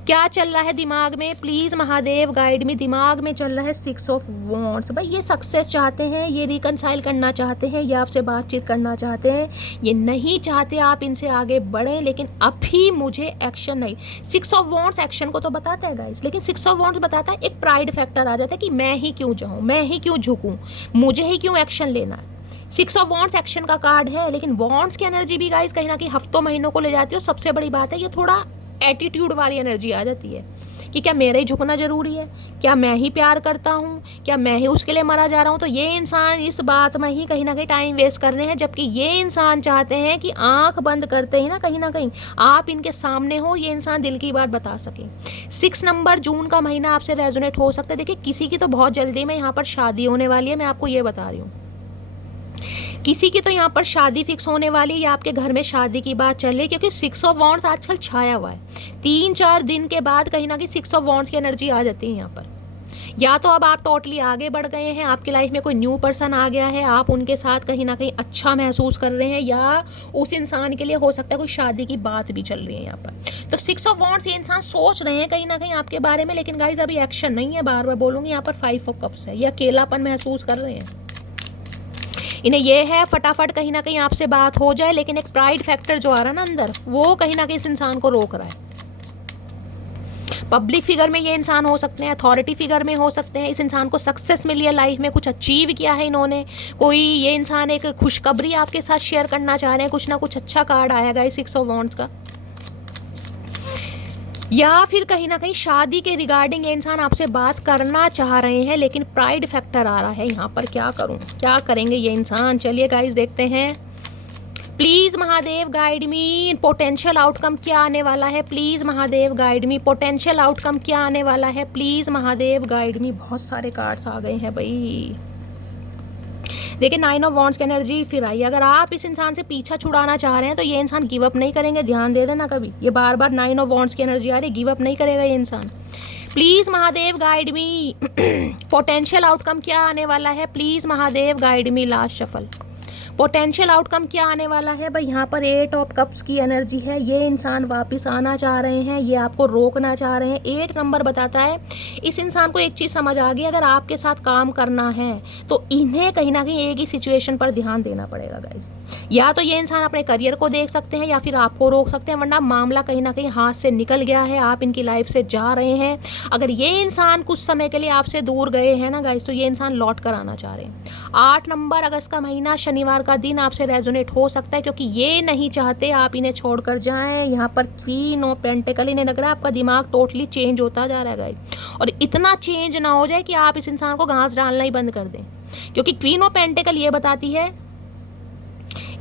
क्या चल रहा है दिमाग में, प्लीज़ महादेव गाइड मी। दिमाग में चल रहा है 6 ऑफ वॉन्ड्स। भाई ये सक्सेस चाहते हैं, ये रिकनसाइल करना चाहते हैं, ये आपसे बातचीत करना चाहते हैं, ये नहीं चाहते आप इनसे आगे बढ़ें, लेकिन अभी मुझे एक्शन नहीं। 6 ऑफ वॉन्ड्स एक्शन को तो बताता है गाइस, लेकिन 6 ऑफ वॉन्ड्स बताता है एक प्राइड फैक्टर आ जाता है कि मैं ही क्यों जाऊँ, मैं ही क्यों झुकूँ, मुझे ही क्यों एक्शन लेना है। 6 ऑफ वॉन्ड्स एक्शन का कार्ड है, लेकिन वॉन्ड्स की एनर्जी भी गाइस कहीं ना कहीं हफ्तों महीनों को ले जाती है। और सबसे बड़ी बात है ये थोड़ा एटीट्यूड वाली एनर्जी आ जाती है कि क्या मेरा ही झुकना ज़रूरी है, क्या मैं ही प्यार करता हूँ, क्या मैं ही उसके लिए मरा जा रहा हूँ। तो ये इंसान इस बात में ही कहीं ना कहीं टाइम वेस्ट कर रहे हैं, जबकि ये इंसान चाहते हैं कि आंख बंद करते ही ना कहीं आप इनके सामने हो, ये इंसान दिल की बात बता सके। 6 नंबर जून का महीना आपसे रेजोनेट हो सकता है। देखिए किसी की तो बहुत जल्दी में यहाँ पर शादी होने वाली है, मैं आपको ये बता रही हूँ। किसी की तो यहाँ पर शादी फिक्स होने वाली है या आपके घर में शादी की बात चल रही है, क्योंकि 6 ऑफ वॉन्ड्स आजकल छाया हुआ है। 3-4 दिन के बाद कहीं ना कहीं 6 ऑफ वॉन्ड्स की एनर्जी आ जाती है यहाँ पर। या तो अब आप टोटली आगे बढ़ गए हैं, आपकी लाइफ में कोई न्यू पर्सन आ गया है, आप उनके साथ कहीं ना कहीं अच्छा महसूस कर रहे हैं, या उस इंसान के लिए हो सकता है कोई शादी की बात भी चल रही है यहाँ पर। तो 6 ऑफ वॉन्ड्स ये इंसान सोच रहे हैं कहीं ना कहीं आपके बारे में, लेकिन गाइस अभी एक्शन नहीं है। बार बार बोलूँगी, यहाँ पर 5 ऑफ कप्स है, ये अकेलापन महसूस कर रहे हैं। इन्हें ये है फटाफट कहीं ना कहीं आपसे बात हो जाए, लेकिन एक प्राइड फैक्टर जो आ रहा है ना अंदर, वो कहीं ना कहीं इस इंसान को रोक रहा है। पब्लिक फिगर में ये इंसान हो सकते हैं, अथॉरिटी फिगर में हो सकते हैं। इस इंसान को सक्सेस मिली है लाइफ में, कुछ अचीव किया है इन्होंने, कोई ये इंसान एक खुशखबरी आपके साथ शेयर करना चाह रहे हैं, कुछ ना कुछ अच्छा कार्ड आएगा इस 6 ऑफ वॉन्ड्स का। या फिर कहीं ना कहीं शादी के रिगार्डिंग ये इंसान आपसे बात करना चाह रहे हैं, लेकिन प्राइड फैक्टर आ रहा है यहाँ पर। क्या करूँ, क्या करेंगे ये इंसान, चलिए गाइस देखते हैं। Please Mahadev guide me, potential outcome क्या आने वाला है, please Mahadev guide me. Potential outcome क्या आने वाला है, प्लीज़ महादेव गाइड मी। बहुत सारे कार्ड्स आ गए हैं भाई। देखिए 9 ऑफ वॉन्ड्स की एनर्जी फिर आई। अगर आप इस इंसान से पीछा छुड़ाना चाह रहे हैं तो ये इंसान गिव अप नहीं करेंगे, ध्यान दे देना कभी। ये बार बार 9 ऑफ वॉन्ड्स की एनर्जी आ रही है, गिव अप नहीं करेगा ये इंसान। Please Mahadev guide me, potential outcome क्या आने वाला है, please Mahadev guide me. Last shuffle potential outcome क्या आने वाला है भाई। यहाँ पर 8 ऑफ कप्स की एनर्जी है। ये इंसान वापस आना चाह रहे हैं, ये आपको रोकना चाह रहे हैं। 8 नंबर बताता है इस इंसान को एक चीज़ समझ आ गई, अगर आपके साथ काम करना है तो इन्हें कहीं ना कहीं एक ही सिचुएशन पर ध्यान देना पड़ेगा गाइस। या तो ये इंसान अपने करियर को देख सकते हैं या फिर आपको रोक सकते हैं, वरना मामला कहीं ना कहीं हाथ से निकल गया है, आप इनकी लाइफ से जा रहे हैं। अगर ये इंसान कुछ समय के लिए आपसे दूर गए हैं ना गाइस, तो ये इंसान लौट कर आना चाह रहे हैं। 8 नंबर अगस्त का महीना, शनिवार का दिन आपसे रेजोनेट हो सकता है, क्योंकि ये नहीं चाहते आप इन्हें छोड़कर जाएं। यहाँ पर क्वीन ऑफ पेंटिकल, इन्हें लग रहा है आपका दिमाग टोटली चेंज होता जा रहा है गाइस, और इतना चेंज ना हो जाए कि आप इस इंसान को घास डालना ही बंद कर दें, क्योंकि क्वीन ऑफ पेंटिकल ये बताती है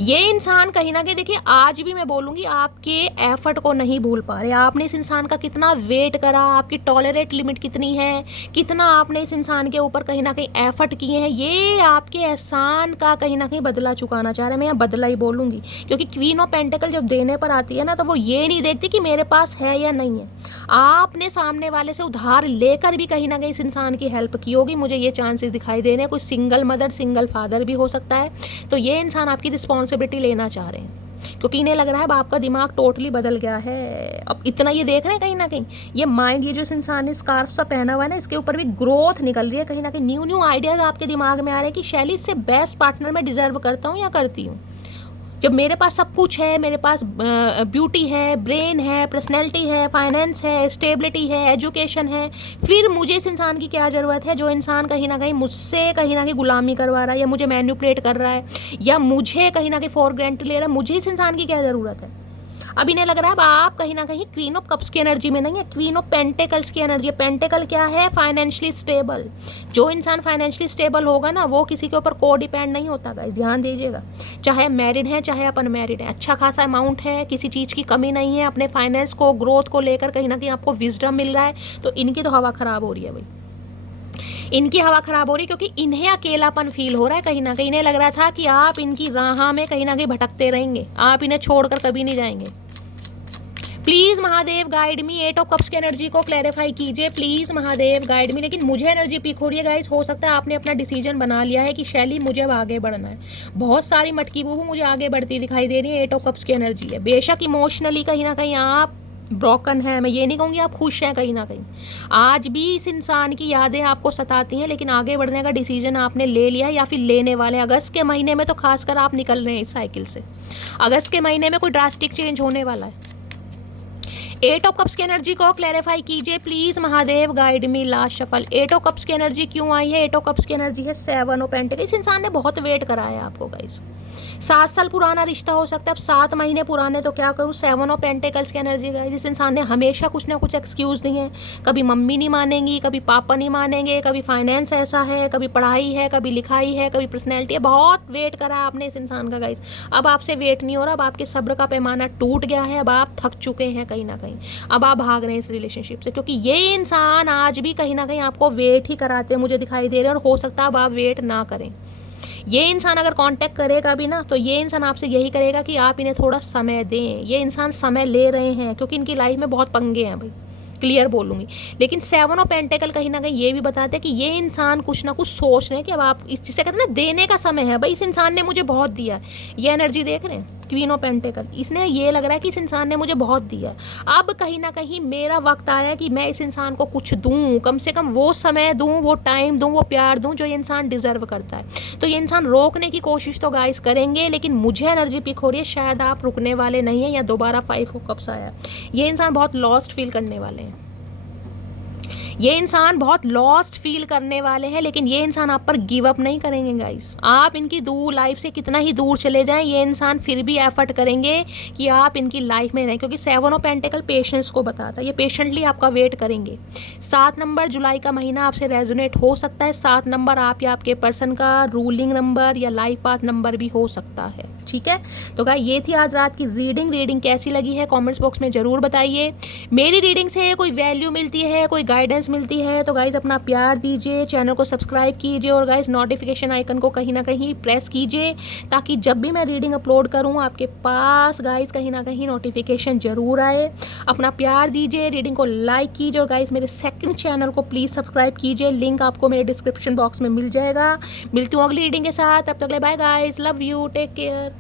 ये इंसान कहीं ना कहीं, देखिए आज भी मैं बोलूँगी, आपके एफर्ट को नहीं भूल पा रहे। आपने इस इंसान का कितना वेट करा, आपकी टॉलरेट लिमिट कितनी है, कितना आपने इस इंसान के ऊपर कहीं ना कहीं एफर्ट किए हैं, ये आपके एहसान का कहीं ना कहीं बदला चुकाना चाह रहे हैं। मैं यहाँ बदला ही बोलूँगी, क्योंकि क्वीन ऑफ पेंटिकल जब देने पर आती है ना, तो वो ये नहीं देखती कि मेरे पास है या नहीं है। आपने सामने वाले से उधार लेकर भी कहीं ना कहीं इस इंसान की हेल्प की होगी, मुझे ये चांसेस दिखाई दे रहे हैं। कोई सिंगल मदर, सिंगल फादर भी हो सकता है। तो ये इंसान आपकी रिस्पॉन्सिबिलिटी लेना चाह रहे हैं, क्योंकि इन्हें लग रहा है अब आपका दिमाग टोटली बदल गया है। अब इतना ये देख रहे हैं कहीं ना कहीं ये माइंड, ये जो इस इंसान ने स्कार्फ सा पहना हुआ है ना, इसके ऊपर भी ग्रोथ निकल रही है कहीं ना कहीं। न्यू आइडियाज़ आपके दिमाग में आ रहे हैं कि शैली इससे बेस्ट पार्टनर मैं डिजर्व करता हूँ या करती हूँ। जब मेरे पास सब कुछ है, मेरे पास ब्यूटी है, ब्रेन है, पर्सनैलिटी है, फाइनेंस है, स्टेबिलिटी है, एजुकेशन है, फिर मुझे इस इंसान की क्या ज़रूरत है जो इंसान कहीं ना कहीं मुझसे कहीं ना कहीं गुलामी करवा रहा है, या मुझे मैनिपुलेट कर रहा है, या मुझे कहीं ना कहीं फॉर ग्रांटेड ले रहा है। मुझे इस इंसान की क्या ज़रूरत है? अब इन्हें लग रहा है अब आप कहीं ना कहीं क्वीन ऑफ कप्स की एनर्जी में नहीं है, क्वीन ऑफ पेंटेकल्स की एनर्जी है। पेंटेकल क्या है? Financially stable. जो इंसान फाइनेंशियली स्टेबल होगा ना, वो किसी के ऊपर को डिपेंड नहीं होता गाइस, ध्यान दीजिएगा। चाहे मैरिड है चाहे आप अनमैरिड है, अच्छा खासा अमाउंट है, किसी चीज़ की कमी नहीं है, अपने फाइनेंस को, ग्रोथ को लेकर कहीं ना कहीं आपको विजडम मिल रहा है, तो इनकी तो हवा ख़राब हो रही है भाई। इनकी हवा ख़राब हो रही है क्योंकि इन्हें अकेलापन फील हो रहा है कहीं ना कहीं। इन्हें लग रहा था कि आप इनकी राह में कहीं ना कहीं भटकते रहेंगे, आप इन्हें छोड़कर कभी नहीं जाएंगे। Please Mahadev guide me, 8 of cups की एनर्जी को क्लैरिफाई कीजिए प्लीज़ महादेव गाइड मी। लेकिन मुझे एनर्जी पिक हो रही है गाइस, हो सकता है आपने अपना डिसीजन बना लिया है कि शैली मुझे अब आगे बढ़ना है। बहुत सारी मटकी बूबू मुझे आगे बढ़ती दिखाई दे रही है, 8 ऑफ कप्स की एनर्जी है। बेशक इमोशनली कहीं ना कहीं आप ब्रोकन है, मैं ये नहीं कहूँगी आप खुश हैं, कहीं ना कहीं आज भी इस इंसान की यादें आपको सताती हैं, लेकिन आगे बढ़ने का डिसीजन आपने ले लिया या फिर लेने वाले। अगस्त के महीने में तो खासकर आप निकल रहे हैं इस साइकिल से। अगस्त के महीने में कोई ड्रास्टिक चेंज होने वाला है। 8 ऑफ कप्स की एनर्जी को क्लैरिफाई कीजिए please Mahadev guide me. Last shuffle 8 of cups की एनर्जी क्यों आई है? 8 ऑफ कप्स की एनर्जी है 7 ऑफ पेंटिकल। इस इंसान ने बहुत वेट कराया आपको गाइस, 7 साल पुराना रिश्ता हो सकता है, अब 7 महीने पुराने, तो क्या करूँ। 7 ऑफ पेंटिकल्स की एनर्जी गाइस, इस इंसान ने हमेशा कुछ ना कुछ एक्सक्यूज दिए हैं। कभी मम्मी नहीं मानेंगी, कभी पापा नहीं मानेंगे, कभी फाइनेंस ऐसा है, कभी पढ़ाई है, कभी लिखाई है, कभी पर्सनैलिटी है। बहुत वेट करा आपने इस इंसान का गाइस, अब आपसे वेट नहीं हो रहा, अब आपके सब्र का पैमाना टूट गया है, अब आप थक चुके हैं कहीं ना कहीं, अब आप भाग रहे हैं इस रिलेशनशिप से, क्योंकि ये इंसान आज भी कहीं ना कहीं आपको वेट ही कराते मुझे दिखाई दे रहे हैं, और हो सकता है अब आप वेट ना करें। ये इंसान अगर कांटेक्ट करेगा भी ना, तो ये इंसान आपसे यही करेगा कि आप इन्हें थोड़ा समय दें। ये इंसान समय ले रहे हैं क्योंकि इनकी लाइफ में बहुत पंगे हैं भाई, क्लियर बोलूँगी। लेकिन 7 ऑफ पेंटिकल कहीं ना कहीं ये भी बताते हैं कि ये इंसान कुछ ना कुछ सोच रहे हैं कि अब आप इस चीज़ से कहते हैं ना, देने का समय है भाई। इस इंसान ने मुझे बहुत दिया, ये एनर्जी देख रहे हैं क्वीन ऑफ पेंटिकल। इसने ये लग रहा है कि इस इंसान ने मुझे बहुत दिया, अब कहीं ना कहीं मेरा वक्त आया कि मैं इस इंसान को कुछ दूं, कम से कम वो समय दूं, वो टाइम दूं, वो प्यार दूं जो ये इंसान डिजर्व करता है। तो ये इंसान रोकने की कोशिश तो गाइस करेंगे, लेकिन मुझे एनर्जी पिक हो रही है शायद आप रुकने वाले नहीं हैं, या दोबारा 5 ऑफ कप्स आया, ये इंसान बहुत लॉस्ट फील करने वाले हैं। ये इंसान बहुत लॉस्ट फील करने वाले हैं, लेकिन ये इंसान आप पर गिव अप नहीं करेंगे गाइस। आप इनकी दूर लाइफ से कितना ही दूर चले जाएं, ये इंसान फिर भी एफर्ट करेंगे कि आप इनकी लाइफ में रहें, क्योंकि 7 ऑफ पेंटिकल पेशेंस को बताता है। ये पेशेंटली आपका वेट करेंगे। 7 नंबर जुलाई का महीना आपसे रेजोनेट हो सकता है। 7 नंबर आप या आपके पर्सन का रूलिंग नंबर या लाइफ पाथ नंबर भी हो सकता है, ठीक है। तो गाइस ये थी आज रात की रीडिंग कैसी लगी है कमेंट्स बॉक्स में ज़रूर बताइए। मेरी रीडिंग से कोई वैल्यू मिलती है, कोई गाइडेंस मिलती है, तो गाइस अपना प्यार दीजिए, चैनल को सब्सक्राइब कीजिए, और गाइस नोटिफिकेशन आइकन को कहीं ना कहीं प्रेस कीजिए, ताकि जब भी मैं रीडिंग अपलोड करूँ आपके पास गाइस कहीं ना कहीं नोटिफिकेशन ज़रूर आए। अपना प्यार दीजिए, रीडिंग को लाइक कीजिए, और गाइस मेरे सेकंड चैनल को प्लीज़ सब्सक्राइब कीजिए, लिंक आपको मेरे डिस्क्रिप्शन बॉक्स में मिल जाएगा। मिलती हूँ अगली रीडिंग के साथ, तब तक ले bye guys, love you, take care.